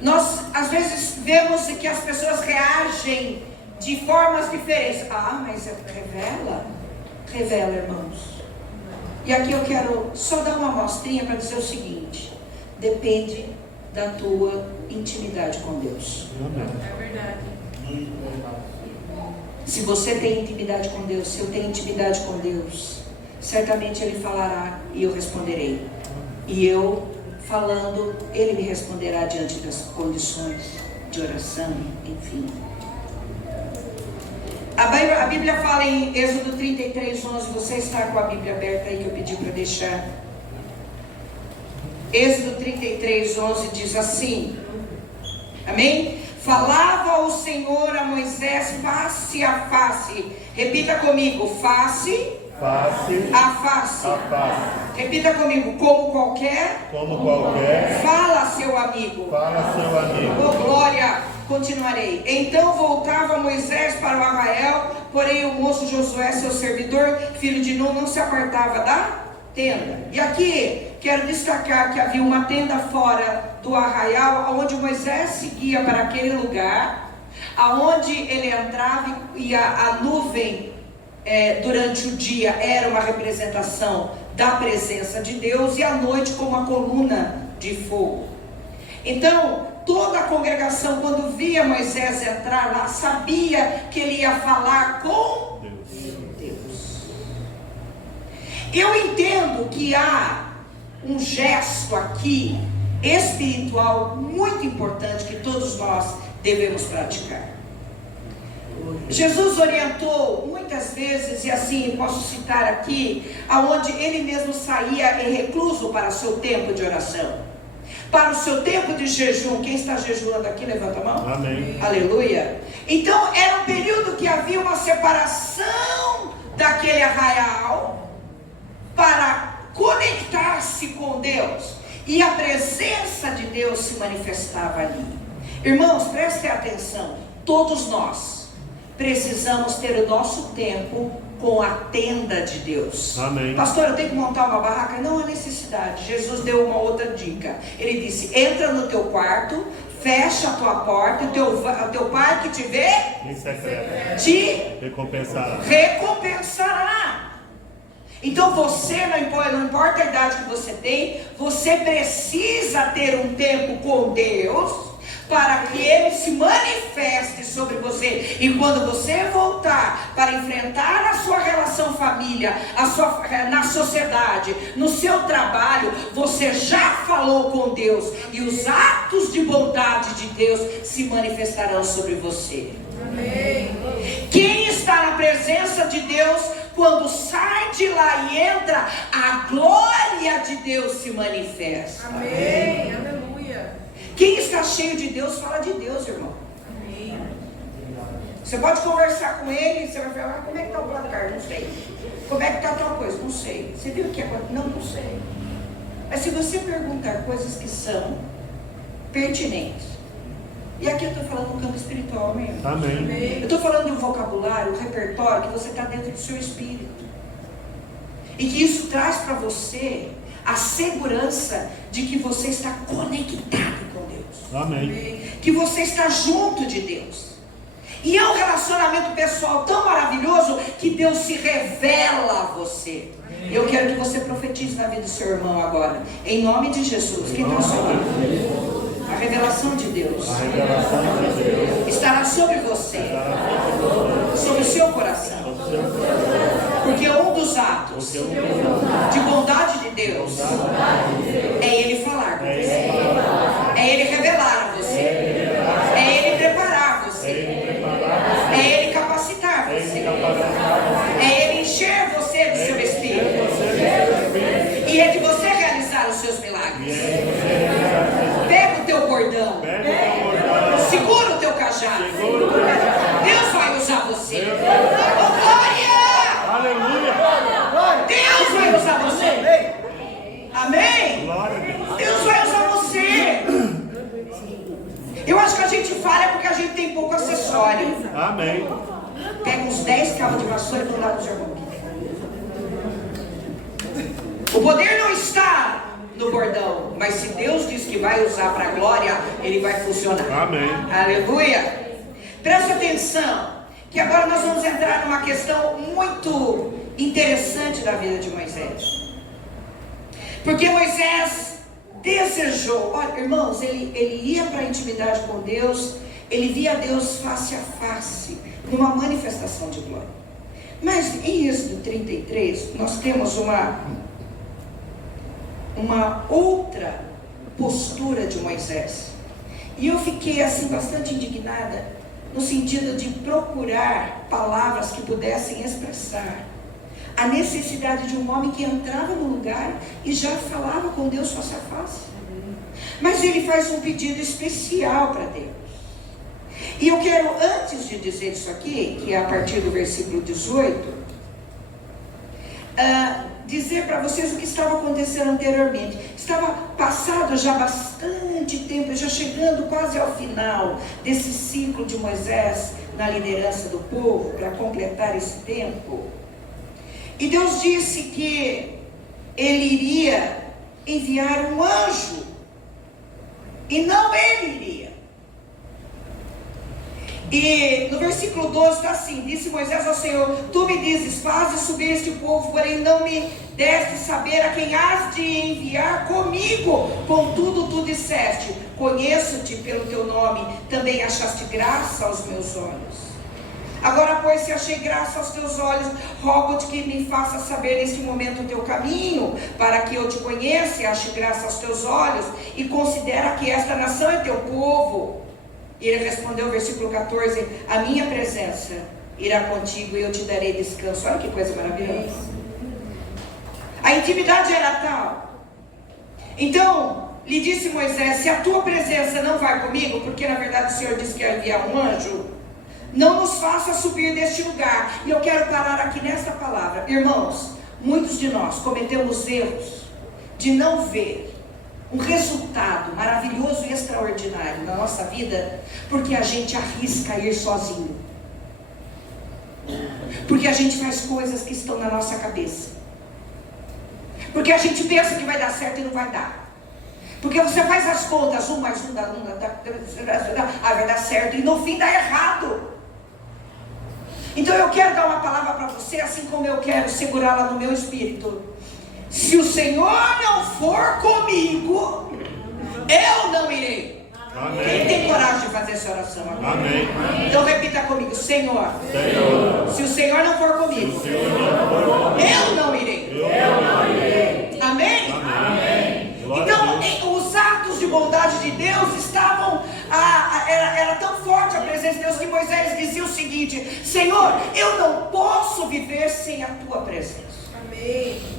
nós às vezes vemos que as pessoas reagem de formas diferentes. Ah, mas revela? Revela, irmãos. E aqui eu quero só dar uma amostrinha para dizer o seguinte: depende da tua intimidade com Deus. É verdade. Se você tem intimidade com Deus, se eu tenho intimidade com Deus, certamente Ele falará e eu responderei. E eu falando, Ele me responderá diante das condições de oração, enfim. A Bíblia fala em Êxodo 33, 11. Você está com a Bíblia aberta aí que eu pedi para deixar. Êxodo 33, 11 diz assim. Amém? Falava o Senhor a Moisés face a face. Repita comigo: face a face. Repita comigo: como qualquer. Fala seu amigo. Oh, glória. Continuarei. Então voltava Moisés para o arraial, porém o moço Josué, seu servidor, filho de Nun, não se apartava da tenda. E aqui quero destacar que havia uma tenda fora do arraial, onde Moisés seguia para aquele lugar, aonde ele entrava, e a nuvem durante o dia era uma representação da presença de Deus, e à noite como uma coluna de fogo. Então toda a congregação, quando via Moisés entrar lá, sabia que ele ia falar com Deus. Eu entendo que há um gesto aqui espiritual muito importante que todos nós devemos praticar. Jesus orientou muitas vezes, e assim posso citar aqui, aonde ele mesmo saía recluso para o seu tempo de oração, para o seu tempo de jejum. Quem está jejuando aqui, levanta a mão. Amém. Aleluia. Então era um período que havia uma separação daquele arraial para conectar-se com Deus, e a presença de Deus se manifestava ali. Irmãos, prestem atenção. Todos nós precisamos ter o nosso tempo com a tenda de Deus. Amém. Pastor, eu tenho que montar uma barraca? Não há necessidade. Jesus deu uma outra dica. Ele disse: entra no teu quarto, fecha a tua porta, e o teu pai que te vê em secreto te recompensará. Então você, não importa a idade que você tem, você precisa ter um tempo com Deus, para que Ele se manifeste sobre você. E quando você voltar para enfrentar a sua relação família, na sociedade, no seu trabalho, você já falou com Deus, e os atos de bondade de Deus se manifestarão sobre você. Amém. Quem está na presença de Deus, quando sai de lá e entra, a glória de Deus se manifesta. Amém. Aleluia. Quem está cheio de Deus, fala de Deus, irmão. Amém. Você pode conversar com ele, você vai falar: como é que está o placar? Não sei. Como é que está tal coisa? Não sei. Você viu o que é? Não sei. Mas se você perguntar coisas que são pertinentes, e aqui eu estou falando do campo espiritual mesmo. Amém. Eu estou falando de um vocabulário, um repertório que você está dentro do seu espírito, e que isso traz para você a segurança de que você está conectado com Deus. Deus. Amém. Que você está junto de Deus. E é um relacionamento pessoal tão maravilhoso que Deus se revela a você. Eu quero que você profetize na vida do seu irmão agora, em nome de Jesus. Quem está ao seu lado? A revelação de Deus estará sobre você, sobre o seu coração. Porque um dos atos de bondade de Deus é Ele falar com você, é Ele revelar a você, é Ele preparar você, é Ele capacitar você, é Ele encher você do seu Espírito, e é de você realizar os seus milagres. Pega o teu bordão, segura o teu cajado, Deus vai usar você. Oh, glória! Aleluia. Deus vai usar você. Amém? Glória a Deus. Deus vai usar você. Eu acho que a gente falha porque a gente tem pouco acessório. Amém. Pega uns 10 cabos de vassoura e vão dar para os irmãos. O poder não está no bordão, mas se Deus diz que vai usar para a glória, ele vai funcionar. Amém. Aleluia. Presta atenção, que agora nós vamos entrar numa questão muito interessante da vida de Moisés. Porque Moisés desejou, olha irmãos, ele ia para a intimidade com Deus, ele via Deus face a face, numa manifestação de glória. Mas em Êxodo 33, nós temos uma outra postura de Moisés. E eu fiquei assim bastante indignada, no sentido de procurar palavras que pudessem expressar a necessidade de um homem que entrava no lugar e já falava com Deus face a face. Mas ele faz um pedido especial para Deus. E eu quero, antes de dizer isso aqui, que é a partir do versículo 18, dizer para vocês o que estava acontecendo anteriormente. Estava passado já bastante tempo, já chegando quase ao final desse ciclo de Moisés na liderança do povo, para completar esse tempo. E Deus disse que Ele iria enviar um anjo, e não ele iria. E no versículo 12 está assim: disse Moisés ao Senhor: tu me dizes, faze subir este povo, porém não me deste saber a quem has de enviar comigo. Contudo tu disseste: conheço-te pelo teu nome, também achaste graça aos meus olhos. Agora, pois, se achei graça aos teus olhos, rogo-te que me faça saber neste momento o teu caminho, para que eu te conheça e ache graça aos teus olhos, e considera que esta nação é teu povo. E ele respondeu, versículo 14: a minha presença irá contigo e eu te darei descanso. Olha que coisa maravilhosa. A intimidade era tal. Então, lhe disse Moisés: se a tua presença não vai comigo, porque na verdade o Senhor disse que ia enviar um anjo, não nos faça subir deste lugar. E eu quero parar aqui nesta palavra. Irmãos, muitos de nós cometemos erros de não ver um resultado maravilhoso e extraordinário na nossa vida, porque a gente arrisca ir sozinho, porque a gente faz coisas que estão na nossa cabeça, porque a gente pensa que vai dar certo e não vai dar, porque você faz as contas, 1 mais 1 vai dar certo, e no fim dá errado. Então eu quero dar uma palavra para você, assim como eu quero segurá-la no meu espírito. Se o Senhor não for comigo, eu não irei. Amém. Quem tem coragem de fazer essa oração agora? Amém. Então repita comigo: Senhor, se o Senhor não for comigo, eu não irei. Amém? Amém. Então os atos de bondade de Deus estavam, era tão forte a presença de Deus, que Moisés dizia o seguinte: Senhor, eu não posso viver sem a tua presença. Amém.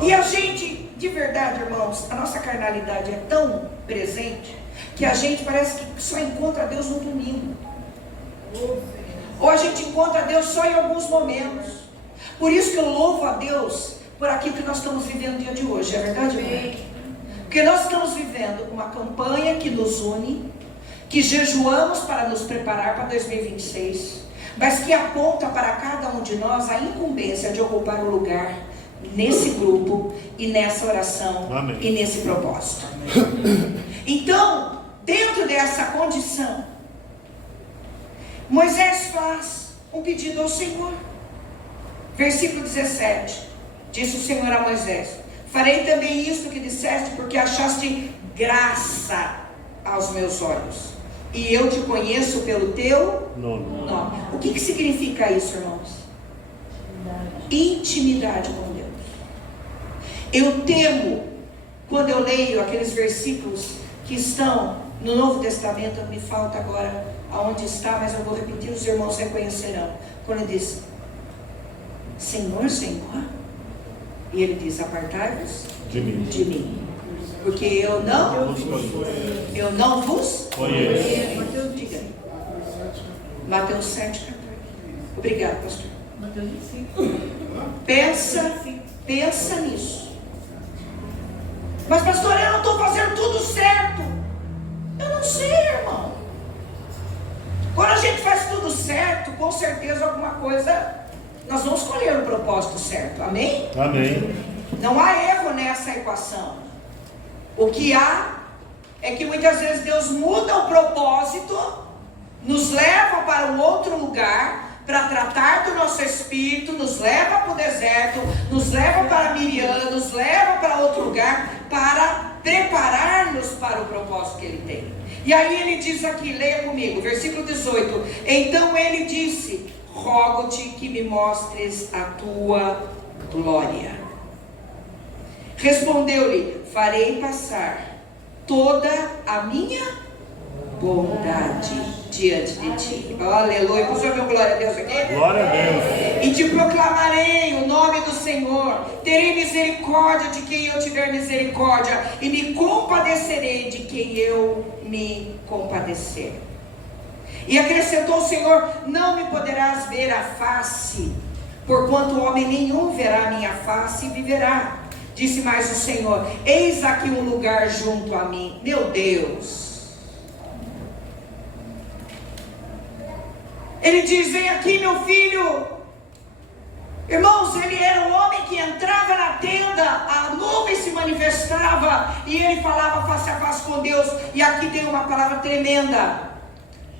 E a gente, de verdade, irmãos, a nossa carnalidade é tão presente que a gente parece que só encontra Deus no domingo, ou a gente encontra Deus só em alguns momentos. Por isso que eu louvo a Deus por aquilo que nós estamos vivendo no dia de hoje, é verdade, irmão? Porque nós estamos vivendo uma campanha que nos une, que jejuamos para nos preparar para 2026, mas que aponta para cada um de nós a incumbência de ocupar o lugar nesse grupo e nessa oração. Amém. E nesse propósito. Então, dentro dessa condição, Moisés faz um pedido ao Senhor. Versículo 17. Disse o Senhor a Moisés: farei também isto que disseste, porque achaste graça aos meus olhos, e eu te conheço pelo teu nome. O que significa isso, irmãos? Intimidade com Deus. Eu temo, quando eu leio aqueles versículos que estão no Novo Testamento, me falta agora aonde está, mas eu vou repetir, os irmãos reconhecerão. Quando ele diz: Senhor, Senhor, e ele diz: apartai-vos de mim, porque eu não vos conheço. Diga. Mateus 7,14. Obrigado, pastor. Pensa nisso. Mas, pastor, eu não estou fazendo tudo certo. Eu não sei, irmão. Quando a gente faz tudo certo, com certeza alguma coisa nós vamos escolher o propósito certo. Amém? Amém. Não há erro nessa equação. O que há é que muitas vezes Deus muda o propósito, nos leva para um outro lugar para tratar do nosso espírito, nos leva para o deserto, nos leva para Miriam, nos leva para outro lugar para preparar-nos para o propósito que Ele tem. E aí ele diz aqui, leia comigo, versículo 18: então ele disse: rogo-te que me mostres a tua glória. Respondeu-lhe: farei passar toda a minha bondade diante de ti. Aleluia. Posso ouvir glória a Deus aqui? Glória a Deus. E te proclamarei o nome do Senhor. Terei misericórdia de quem eu tiver misericórdia, e me compadecerei de quem eu me compadecer. E acrescentou o Senhor: não me poderás ver a face, porquanto homem nenhum verá a minha face e viverá. Disse mais o Senhor: eis aqui um lugar junto a mim. Meu Deus. Ele diz: vem aqui, meu filho. Irmãos, ele era um homem que entrava na tenda, a nuvem se manifestava e ele falava face a face com Deus. E aqui tem uma palavra tremenda: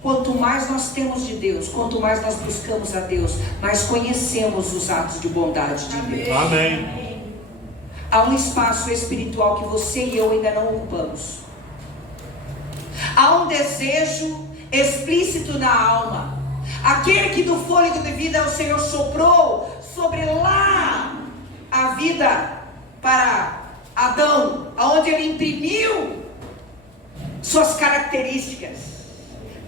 quanto mais nós temos de Deus, quanto mais nós buscamos a Deus, mais conhecemos os atos de bondade de Deus. Amém. Há um espaço espiritual que você e eu ainda não ocupamos. Há um desejo explícito na alma. Aquele que do fôlego de vida o Senhor soprou sobre lá a vida para Adão, aonde ele imprimiu suas características,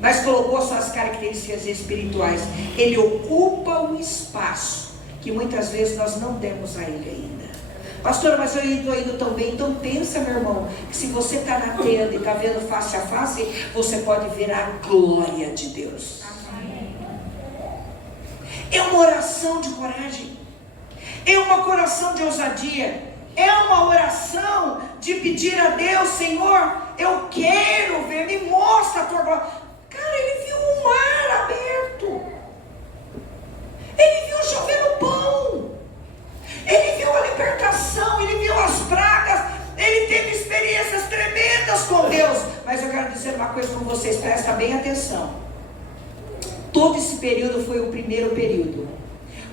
mas colocou suas características espirituais. Ele ocupa um espaço que muitas vezes nós não demos a ele ainda. Pastor, mas eu estou indo tão bem. Então pensa, meu irmão, que se você está na tenda e está vendo face a face, você pode ver a glória de Deus. É uma oração de coragem, é uma oração de ousadia, é uma oração de pedir a Deus: Senhor, eu quero ver, me mostra a tua glória. Cara, ele viu o mar aberto, ele viu chover o pão, ele viu a libertação, ele viu as pragas, ele teve experiências tremendas com Deus. Mas eu quero dizer uma coisa com vocês, presta bem atenção. Todo esse período foi o primeiro período.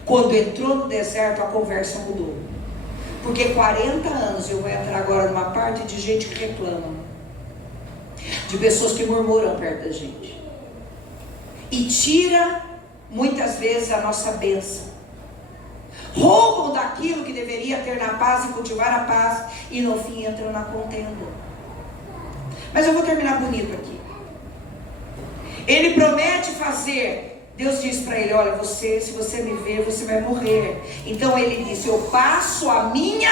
Quando entrou no deserto, a conversa mudou. Porque 40 anos, eu vou entrar agora numa parte de gente que reclama, de pessoas que murmuram perto da gente, e tira muitas vezes a nossa bênção, roubam daquilo que deveria ter na paz e cultivar a paz, e no fim entram na contenda. Mas eu vou terminar bonito aqui. Ele promete fazer. Deus diz para ele: olha, se você me ver, você vai morrer. Então ele disse: eu passo a minha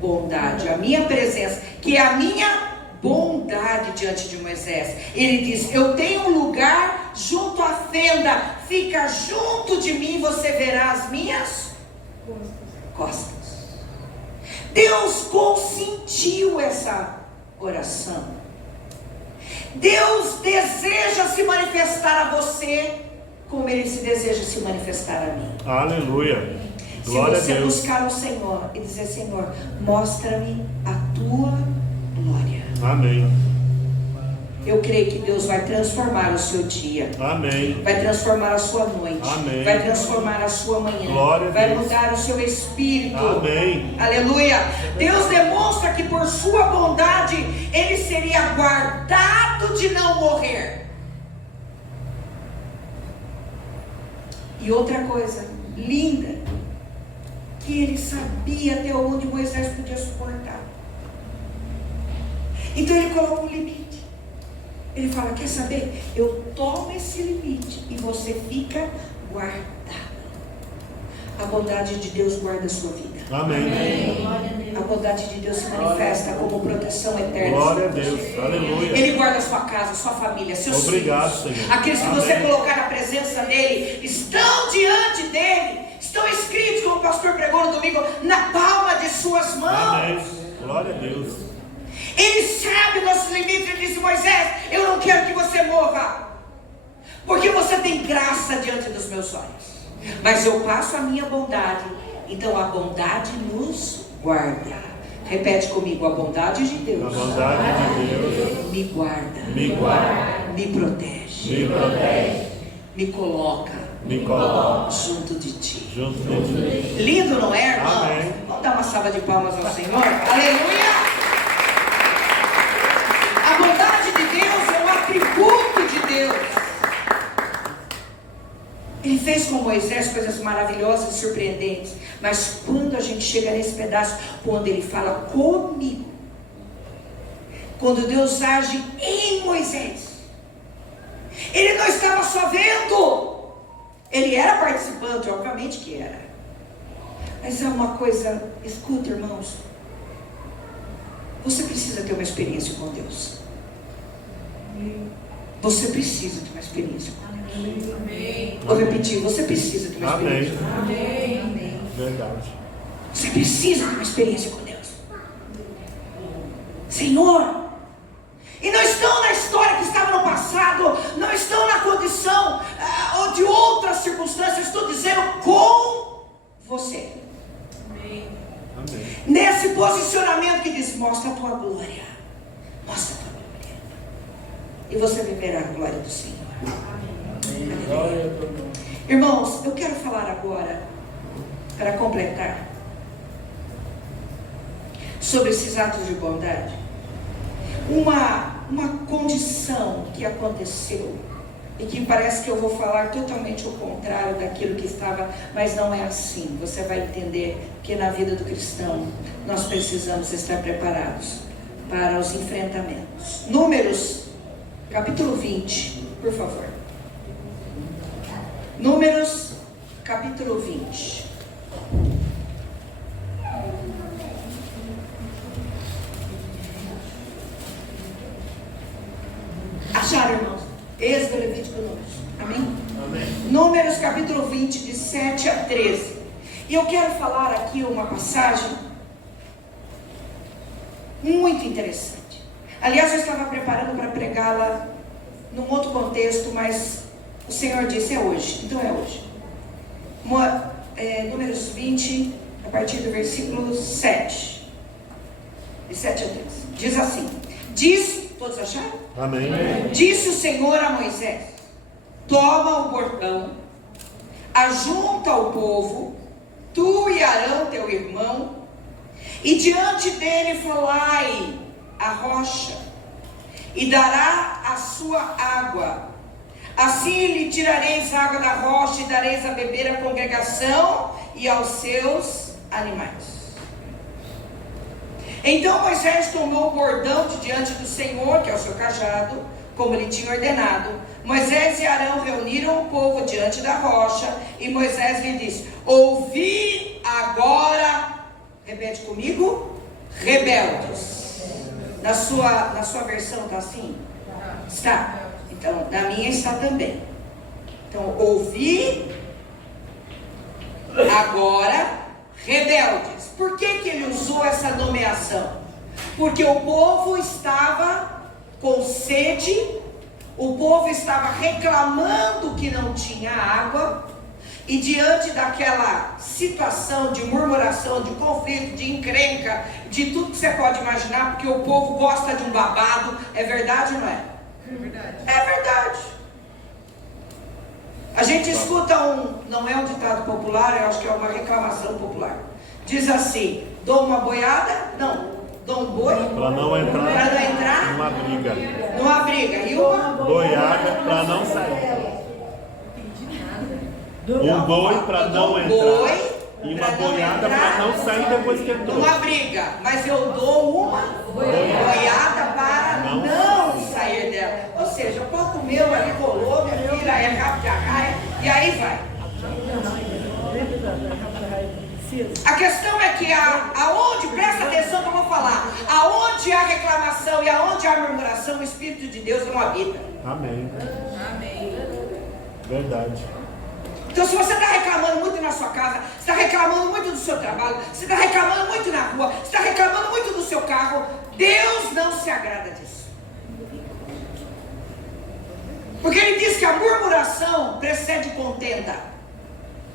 bondade, a minha presença, que é a minha bondade diante de Moisés. Ele diz: eu tenho um lugar junto à fenda, fica junto de mim, você verá as minhas costas. Deus consentiu essa oração. Deus deseja se manifestar a você como Ele se deseja se manifestar a mim. Aleluia. Se Glória a você Deus. buscar o Senhor e dizer: Senhor, mostra-me a tua glória. Amém. Eu creio que Deus vai transformar o seu dia. Amém. Vai transformar a sua noite. Amém. Vai transformar a sua manhã. Glória a vai Deus. mudar o seu espírito. Amém. Aleluia. Deus demonstra que por sua bondade ele seria guardado de não morrer. E outra coisa linda, que ele sabia até onde Moisés podia suportar. Então ele coloca um limite. Ele fala: quer saber? Eu tomo esse limite e você fica guardado. A bondade de Deus guarda a sua vida. Amém. A bondade de Deus se manifesta como proteção eterna. Glória a Deus. Aleluia. Ele guarda a sua casa, a sua família, seus Obrigado, filhos. Senhor. Aqueles que Amém. você colocar na presença dele estão diante dele, estão escritos, como o pastor pregou no domingo, na palma de suas mãos. Amém. Glória a Deus. Ele sabe nossos limites. Ele disse: Moisés, eu não quero que você morra, porque você tem graça diante dos meus olhos, mas eu passo a minha bondade. Então a bondade nos guarda. Repete comigo: a bondade de Deus, A bondade de Deus me guarda, me guarda, me protege, me protege, me coloca me coloca junto de ti. junto de ti. Lindo, não é, irmão? Amém. Vamos dar uma salva de palmas ao Senhor. Aleluia! A bondade de Deus é um atributo de Deus. Ele fez com Moisés coisas maravilhosas e surpreendentes. Mas quando a gente chega nesse pedaço, quando ele fala comigo, quando Deus age em Moisés, ele não estava só vendo. Ele era participante, obviamente que era. Mas é uma coisa, escuta, irmãos. Você precisa ter uma experiência com Deus. Você precisa ter uma experiência com Deus. Amém. Vou repetir, você precisa ter uma Amém. experiência com Deus. Amém. Verdade. Você precisa ter uma experiência com Deus. Senhor. E não estão na história que estava no passado, não estão na condição ou de outras circunstâncias. Estou dizendo com você. Amém. Amém. Nesse posicionamento que diz: mostra a tua glória. Mostra a tua glória. E você viverá a glória do Senhor. Aleluia. Irmãos, eu quero falar agora, para completar, sobre esses atos de bondade. Uma condição que aconteceu e que parece que eu vou falar totalmente o contrário daquilo que estava, mas não é assim. Você vai entender que na vida do cristão nós precisamos estar preparados para os enfrentamentos. Números, capítulo 20, por favor. Números, capítulo 20. Acharam, irmãos? Êxodo, Levítico, Números. Amém? Amém. Números, capítulo 20, de 7 a 13. E eu quero falar aqui uma passagem muito interessante. Aliás, eu estava preparando para pregá-la num outro contexto, mas o Senhor disse: é hoje. Então é hoje. Números 20, a partir do versículo 7. De 7 a 13. Diz assim: todos acharam? Amém. Disse o Senhor a Moisés: toma o bordão, ajunta o povo, tu e Arão teu irmão, e diante dele falai a rocha, e dará a sua água. Assim lhe tirareis água da rocha, e dareis a beber à congregação e aos seus animais. Então Moisés tomou o bordão de diante do Senhor, que é o seu cajado, como lhe tinha ordenado. Moisés e Arão reuniram o povo diante da rocha, e Moisés lhe disse: ouvi agora, repete comigo, rebeldes. Na sua versão está assim? Está. Então, na minha está também. Então, ouvi agora, rebeldes. Por que ele usou essa nomeação? Porque o povo estava com sede, o povo estava reclamando que não tinha água, E diante daquela situação de murmuração, de conflito, de encrenca, de tudo que você pode imaginar, porque o povo gosta de um babado, é verdade ou não é? É verdade. É verdade. A gente escuta não é um ditado popular, eu acho que é uma reclamação popular. Diz assim: dou uma boiada, dou um boi Para não entrar numa briga. numa briga, e uma Boiada para não sair. Um boi para não entrar. E uma boiada para não sair depois que entrou. Numa briga, mas eu dou uma boiada para não sair dela. Ou seja, o pau comeu, ali rolou, minha filha, é rápido de arraia, e aí vai. A questão é que aonde, presta atenção que eu vou falar, aonde há reclamação e aonde há murmuração, o Espírito de Deus não habita. Amém. Amém. Verdade. Então, se você está reclamando muito na sua casa, você está reclamando muito do seu trabalho, você está reclamando muito na rua, você está reclamando muito do seu carro, Deus não se agrada disso. Porque Ele diz que a murmuração precede contenda,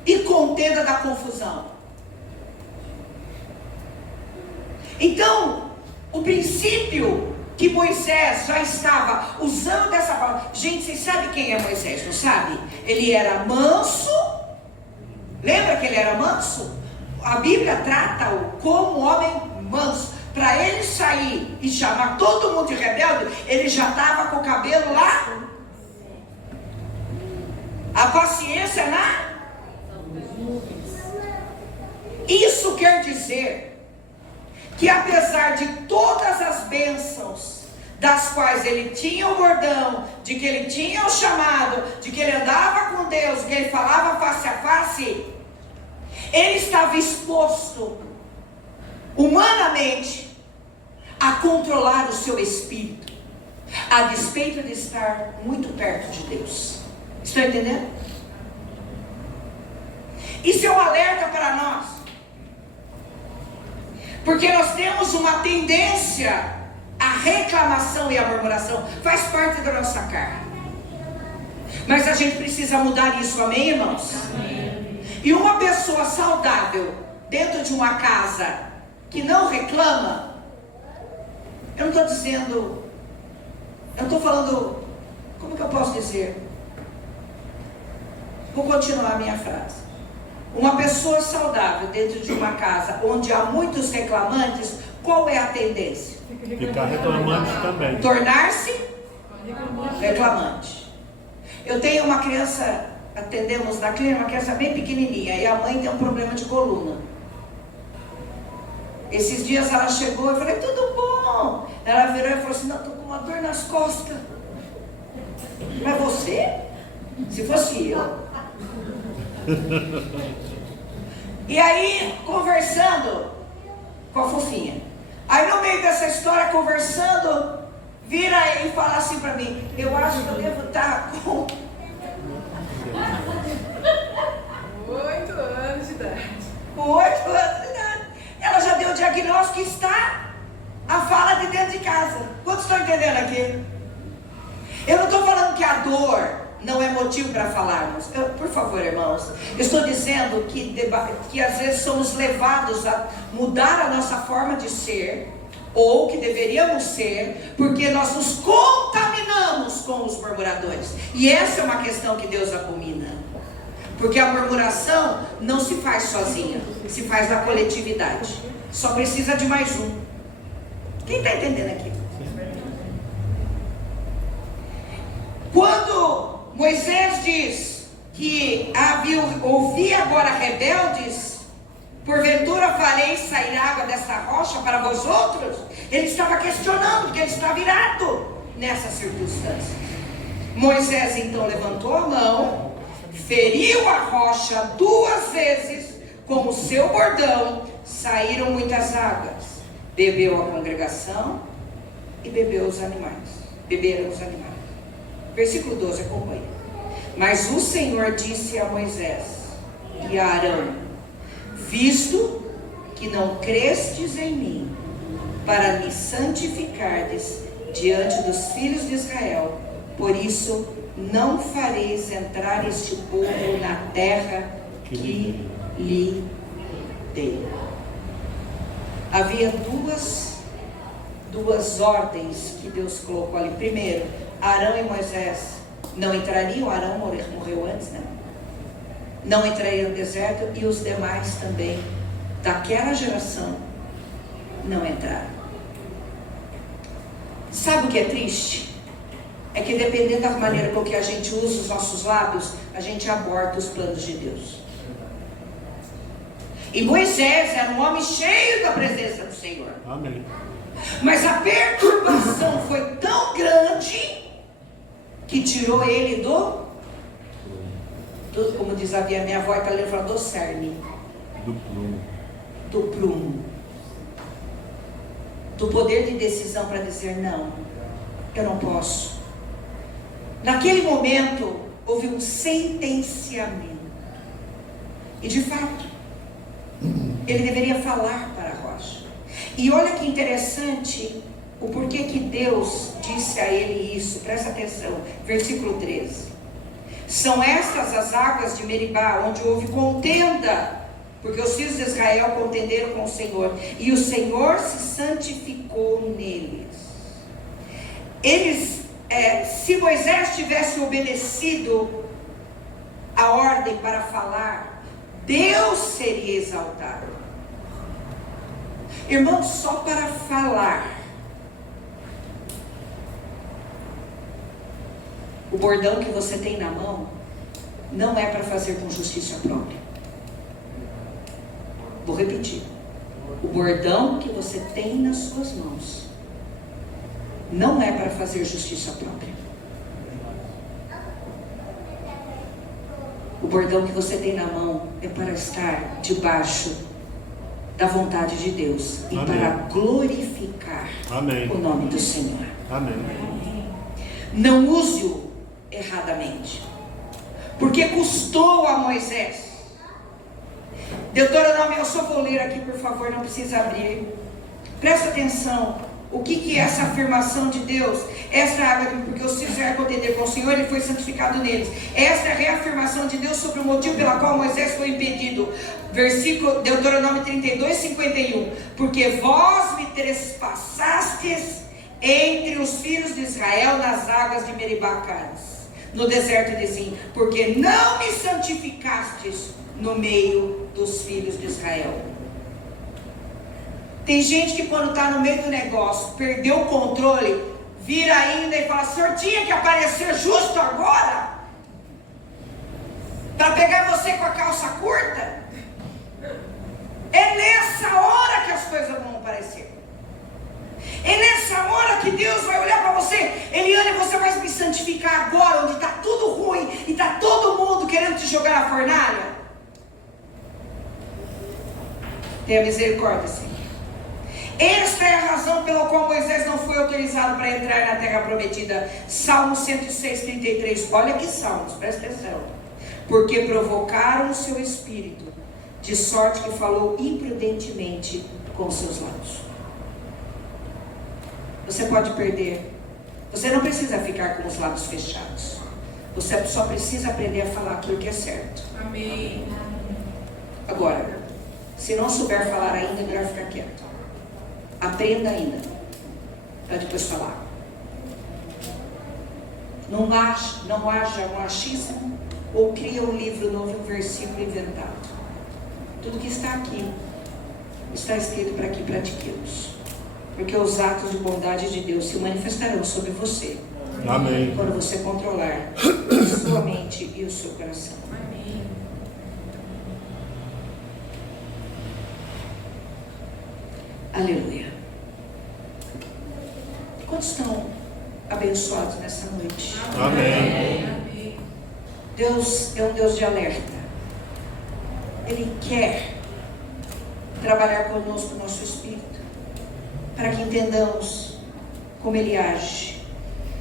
e contenda dá confusão. Então, o princípio que Moisés já estava usando dessa palavra. Gente, vocês sabem quem é Moisés, não sabe? Ele era manso. Lembra que ele era manso? A Bíblia trata-o como homem manso. Para ele sair e chamar todo mundo de rebelde, ele já estava com o cabelo lá. A paciência Isso quer dizer que apesar de todas as bênçãos das quais ele tinha o bordão, de que ele tinha o chamado, de que ele andava com Deus, que ele falava face a face, ele estava exposto humanamente a controlar o seu espírito, a despeito de estar muito perto de Deus. Estão entendendo? Isso é um alerta para nós. Porque nós temos uma tendência à reclamação e à murmuração. Faz parte da nossa carne. Mas a gente precisa mudar isso, amém, irmãos? Amém. E uma pessoa saudável dentro de uma casa que não reclama, eu não estou dizendo, eu estou falando, como que eu posso dizer? Vou continuar a minha frase. Uma pessoa saudável dentro de uma casa onde há muitos reclamantes, qual é a tendência? Ficar reclamante também. Tornar-se reclamante. Eu tenho uma criança, atendemos na clínica, uma criança bem pequenininha, e a mãe tem um problema de coluna. Esses dias ela chegou, eu falei, tudo bom? Ela virou e falou assim, não, estou com uma dor nas costas. Mas você? Se fosse eu. E aí, conversando com a fofinha. Aí no meio dessa história, conversando, vira e fala assim pra mim, eu acho que eu devo estar com 8 anos de idade. com 8 anos de idade. Ela já deu o diagnóstico e está a fala de dentro de casa. Quantos estão entendendo aqui? Eu não estou falando que a dor não é motivo para falarmos. Por favor, irmãos, eu estou dizendo que às vezes somos levados a mudar a nossa forma de ser, ou que deveríamos ser, porque nós nos contaminamos com os murmuradores. E essa é uma questão que Deus abomina. Porque a murmuração não se faz sozinha, se faz na coletividade. Só precisa de mais um. Quem está entendendo aqui? Quando Moisés diz que ouvi agora rebeldes, porventura farei sair água desta rocha para vós outros? Ele estava questionando, porque ele estava irado nessa circunstância. Moisés então levantou a mão, feriu a rocha 2 vezes com o seu bordão, saíram muitas águas. Bebeu a congregação e beberam os animais. Versículo 12, acompanha. Mas o Senhor disse a Moisés e a Arão, visto que não crestes em mim, para me santificardes diante dos filhos de Israel, por isso não fareis entrar este povo na terra que lhe dei. Havia duas ordens que Deus colocou ali. Primeiro, Arão e Moisés não entrariam. Arão morreu antes, né? Não entrariam no deserto, e os demais também daquela geração não entraram. Sabe o que é triste? É que dependendo da maneira com que a gente usa os nossos lábios, a gente aborta os planos de Deus. E Moisés era um homem cheio da presença do Senhor. Amém. Mas a perturbação foi tão grande que tirou ele do como diz a minha avó italiana, fala do cerne, do prumo, do poder de decisão para dizer não, eu não posso. Naquele momento houve um sentenciamento, e de fato ele deveria falar para a rocha. E olha que interessante o porquê que Deus disse a ele isso. Presta atenção, versículo 13. São estas as águas de Meribá, onde houve contenda, porque os filhos de Israel contenderam com o Senhor, e o Senhor se santificou neles. Se Moisés tivesse obedecido a ordem para falar, Deus seria exaltado. Irmãos, só para falar. O bordão que você tem na mão não é para fazer com justiça própria. Vou repetir. O bordão que você tem nas suas mãos não é para fazer justiça própria. O bordão que você tem na mão é para estar debaixo da vontade de Deus e Amém. para glorificar Amém. o nome do Senhor. Amém. Não use-o erradamente, porque custou a Moisés. Deuteronômio, eu só vou ler aqui, por favor, não precisa abrir. Presta atenção. O que é essa afirmação de Deus? Essa água, porque os filhos de contender com o Senhor, ele foi santificado neles. Esta é a reafirmação de Deus sobre o motivo pela qual Moisés foi impedido. Versículo Deuteronômio 32, 51. Porque vós me trespassastes entre os filhos de Israel nas águas de Meribá, no deserto de Zim, porque não me santificastes no meio dos filhos de Israel. Tem gente que quando está no meio do negócio, perdeu o controle, vira ainda e fala: Senhor, tinha que aparecer justo agora para pegar você com a calça curta. É nessa hora que as coisas vão aparecer. É nessa hora que Deus vai olhar para você. Eliane, você vai me santificar agora, onde está tudo ruim e está todo mundo querendo te jogar na fornalha? Tenha misericórdia, Senhor. Esta é a razão pela qual Moisés não foi autorizado para entrar na terra prometida. Salmo 106, 33. Olha que salmos, presta atenção. Porque provocaram o seu espírito, de sorte que falou imprudentemente com seus lábios. Você pode perder. Você não precisa ficar com os lábios fechados. Você só precisa aprender a falar aquilo que é certo. Amém. Agora, se não souber falar ainda, é melhor ficar quieto. Aprenda ainda, para depois falar. Não haja um achismo ou cria um livro novo, um versículo inventado. Tudo que está aqui está escrito para que pratiquemos. Porque os atos de bondade de Deus se manifestarão sobre você. Amém. Quando você controlar a sua mente e o seu coração. Amém. Aleluia. Quantos estão abençoados nessa noite? Amém. Amém. Deus é um Deus de alerta. Ele quer trabalhar conosco o nosso espírito, para que entendamos como Ele age.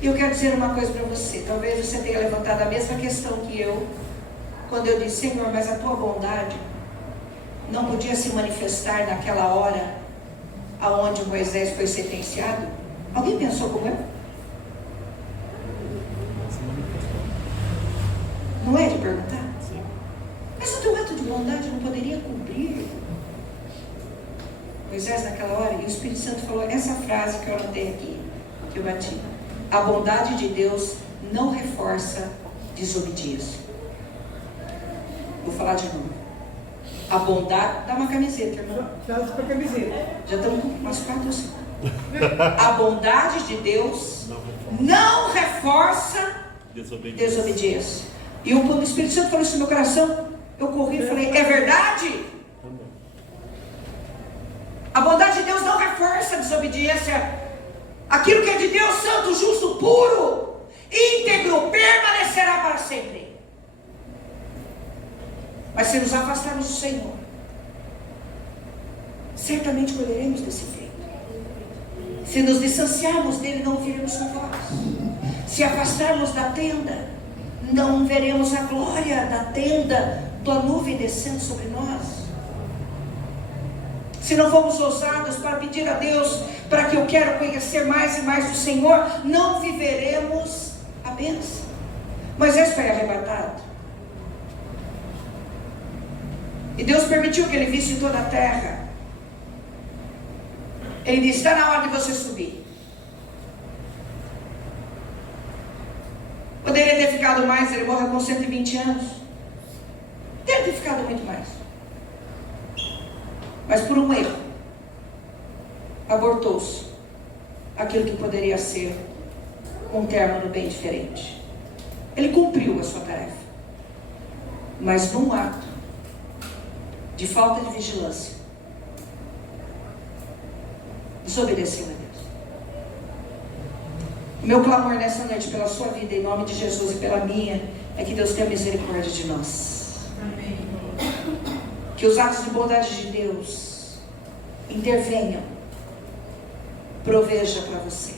E eu quero dizer uma coisa para você. Talvez você tenha levantado a mesma questão que eu, quando eu disse: Senhor, mas a tua bondade não podia se manifestar naquela hora aonde Moisés foi sentenciado? Alguém pensou como eu? Não é de perguntar? Mas o teu ato de bondade não poderia cumprir? Moisés naquela hora, e o Espírito Santo falou essa frase que eu anotei aqui, que eu bati: a bondade de Deus não reforça desobediência. Vou falar de novo. A bondade, dá uma camiseta, irmão. Traz para a camiseta. Já estamos com umas 4 ou 5. A bondade de Deus não reforça desobediência. E o Espírito Santo falou isso no meu coração. Eu corri e falei: é verdade? A bondade de Deus não reforça a desobediência. Aquilo que é de Deus, santo, justo, puro, íntegro, permanecerá para sempre. Mas se nos afastarmos do Senhor, certamente colheremos desse fruto. Se nos distanciarmos dele, não ouviremos sua voz. Se afastarmos da tenda, não veremos a glória da tenda, da nuvem descendo sobre nós. Se não formos ousados para pedir a Deus para que eu quero conhecer mais e mais do Senhor, não viveremos a bênção. Moisés foi arrebatado. E Deus permitiu que ele visse toda a terra. Ele disse: está na hora de você subir. Poderia ter ficado mais, ele morreu com 120 anos. Poderia ter ficado muito mais. Mas por um erro, abortou-se aquilo que poderia ser um término bem diferente. Ele cumpriu a sua tarefa, mas num ato de falta de vigilância, desobedeceu a Deus. O meu clamor nessa noite pela sua vida, em nome de Jesus, e pela minha, é que Deus tenha misericórdia de nós. Amém. Que os atos de bondade de Deus intervenham, proveja para você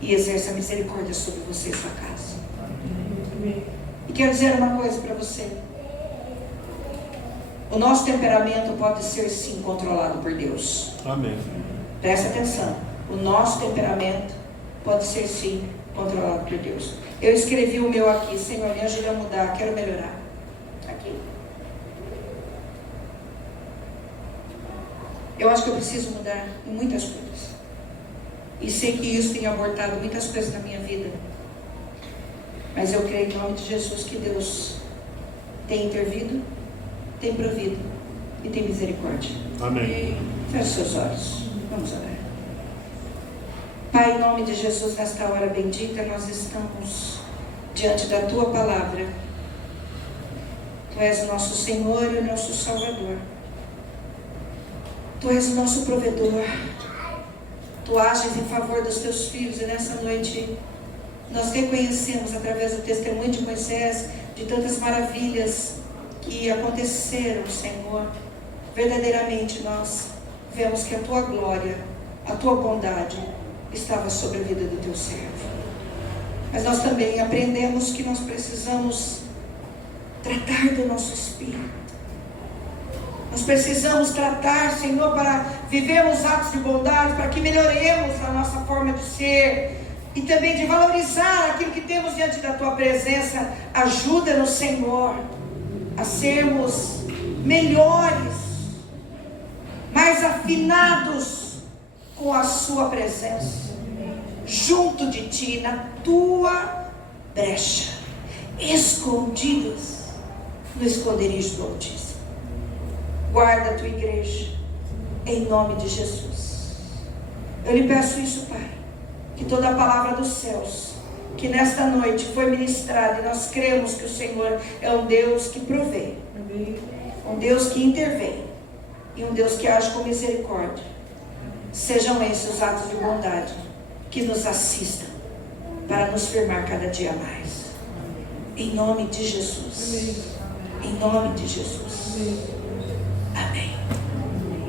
e exerça misericórdia sobre você e sua casa. E quero dizer uma coisa para você: o nosso temperamento pode ser sim controlado por Deus. Amém. Presta atenção. O nosso temperamento pode ser sim controlado por Deus. Eu escrevi o meu aqui: Senhor, me ajuda a mudar, quero melhorar. Aqui. Eu acho que eu preciso mudar em muitas coisas. E sei que isso tem abortado muitas coisas na minha vida. Mas eu creio em nome de Jesus que Deus tem intervido, tem provido e tem misericórdia. Amém. Feche seus olhos. Vamos orar. Pai, em nome de Jesus, nesta hora bendita, nós estamos diante da Tua palavra. Tu és o nosso Senhor e o nosso Salvador. Tu és o nosso provedor. Tu ages em favor dos Teus filhos, e nessa noite nós reconhecemos, através do testemunho de Moisés, de tantas maravilhas que aconteceram, Senhor. Verdadeiramente nós vemos que a Tua glória, a Tua bondade estava sobre a vida do Teu servo. Mas nós também aprendemos que nós precisamos tratar do nosso espírito. Nós precisamos tratar, Senhor, para vivermos atos de bondade, para que melhoremos a nossa forma de ser e também de valorizar aquilo que temos diante da Tua presença. Ajuda-nos, Senhor, a sermos melhores, mais afinados com a Sua presença, junto de Ti, na Tua brecha, escondidos no esconderijo do Altíssimo. Guarda a Tua igreja, em nome de Jesus. Eu lhe peço isso, Pai, que toda a palavra dos céus, que nesta noite foi ministrada, e nós cremos que o Senhor é um Deus que provê, um Deus que intervém, e um Deus que age com misericórdia. Sejam esses os atos de bondade que nos assistam, para nos firmar cada dia mais. Em nome de Jesus. Em nome de Jesus.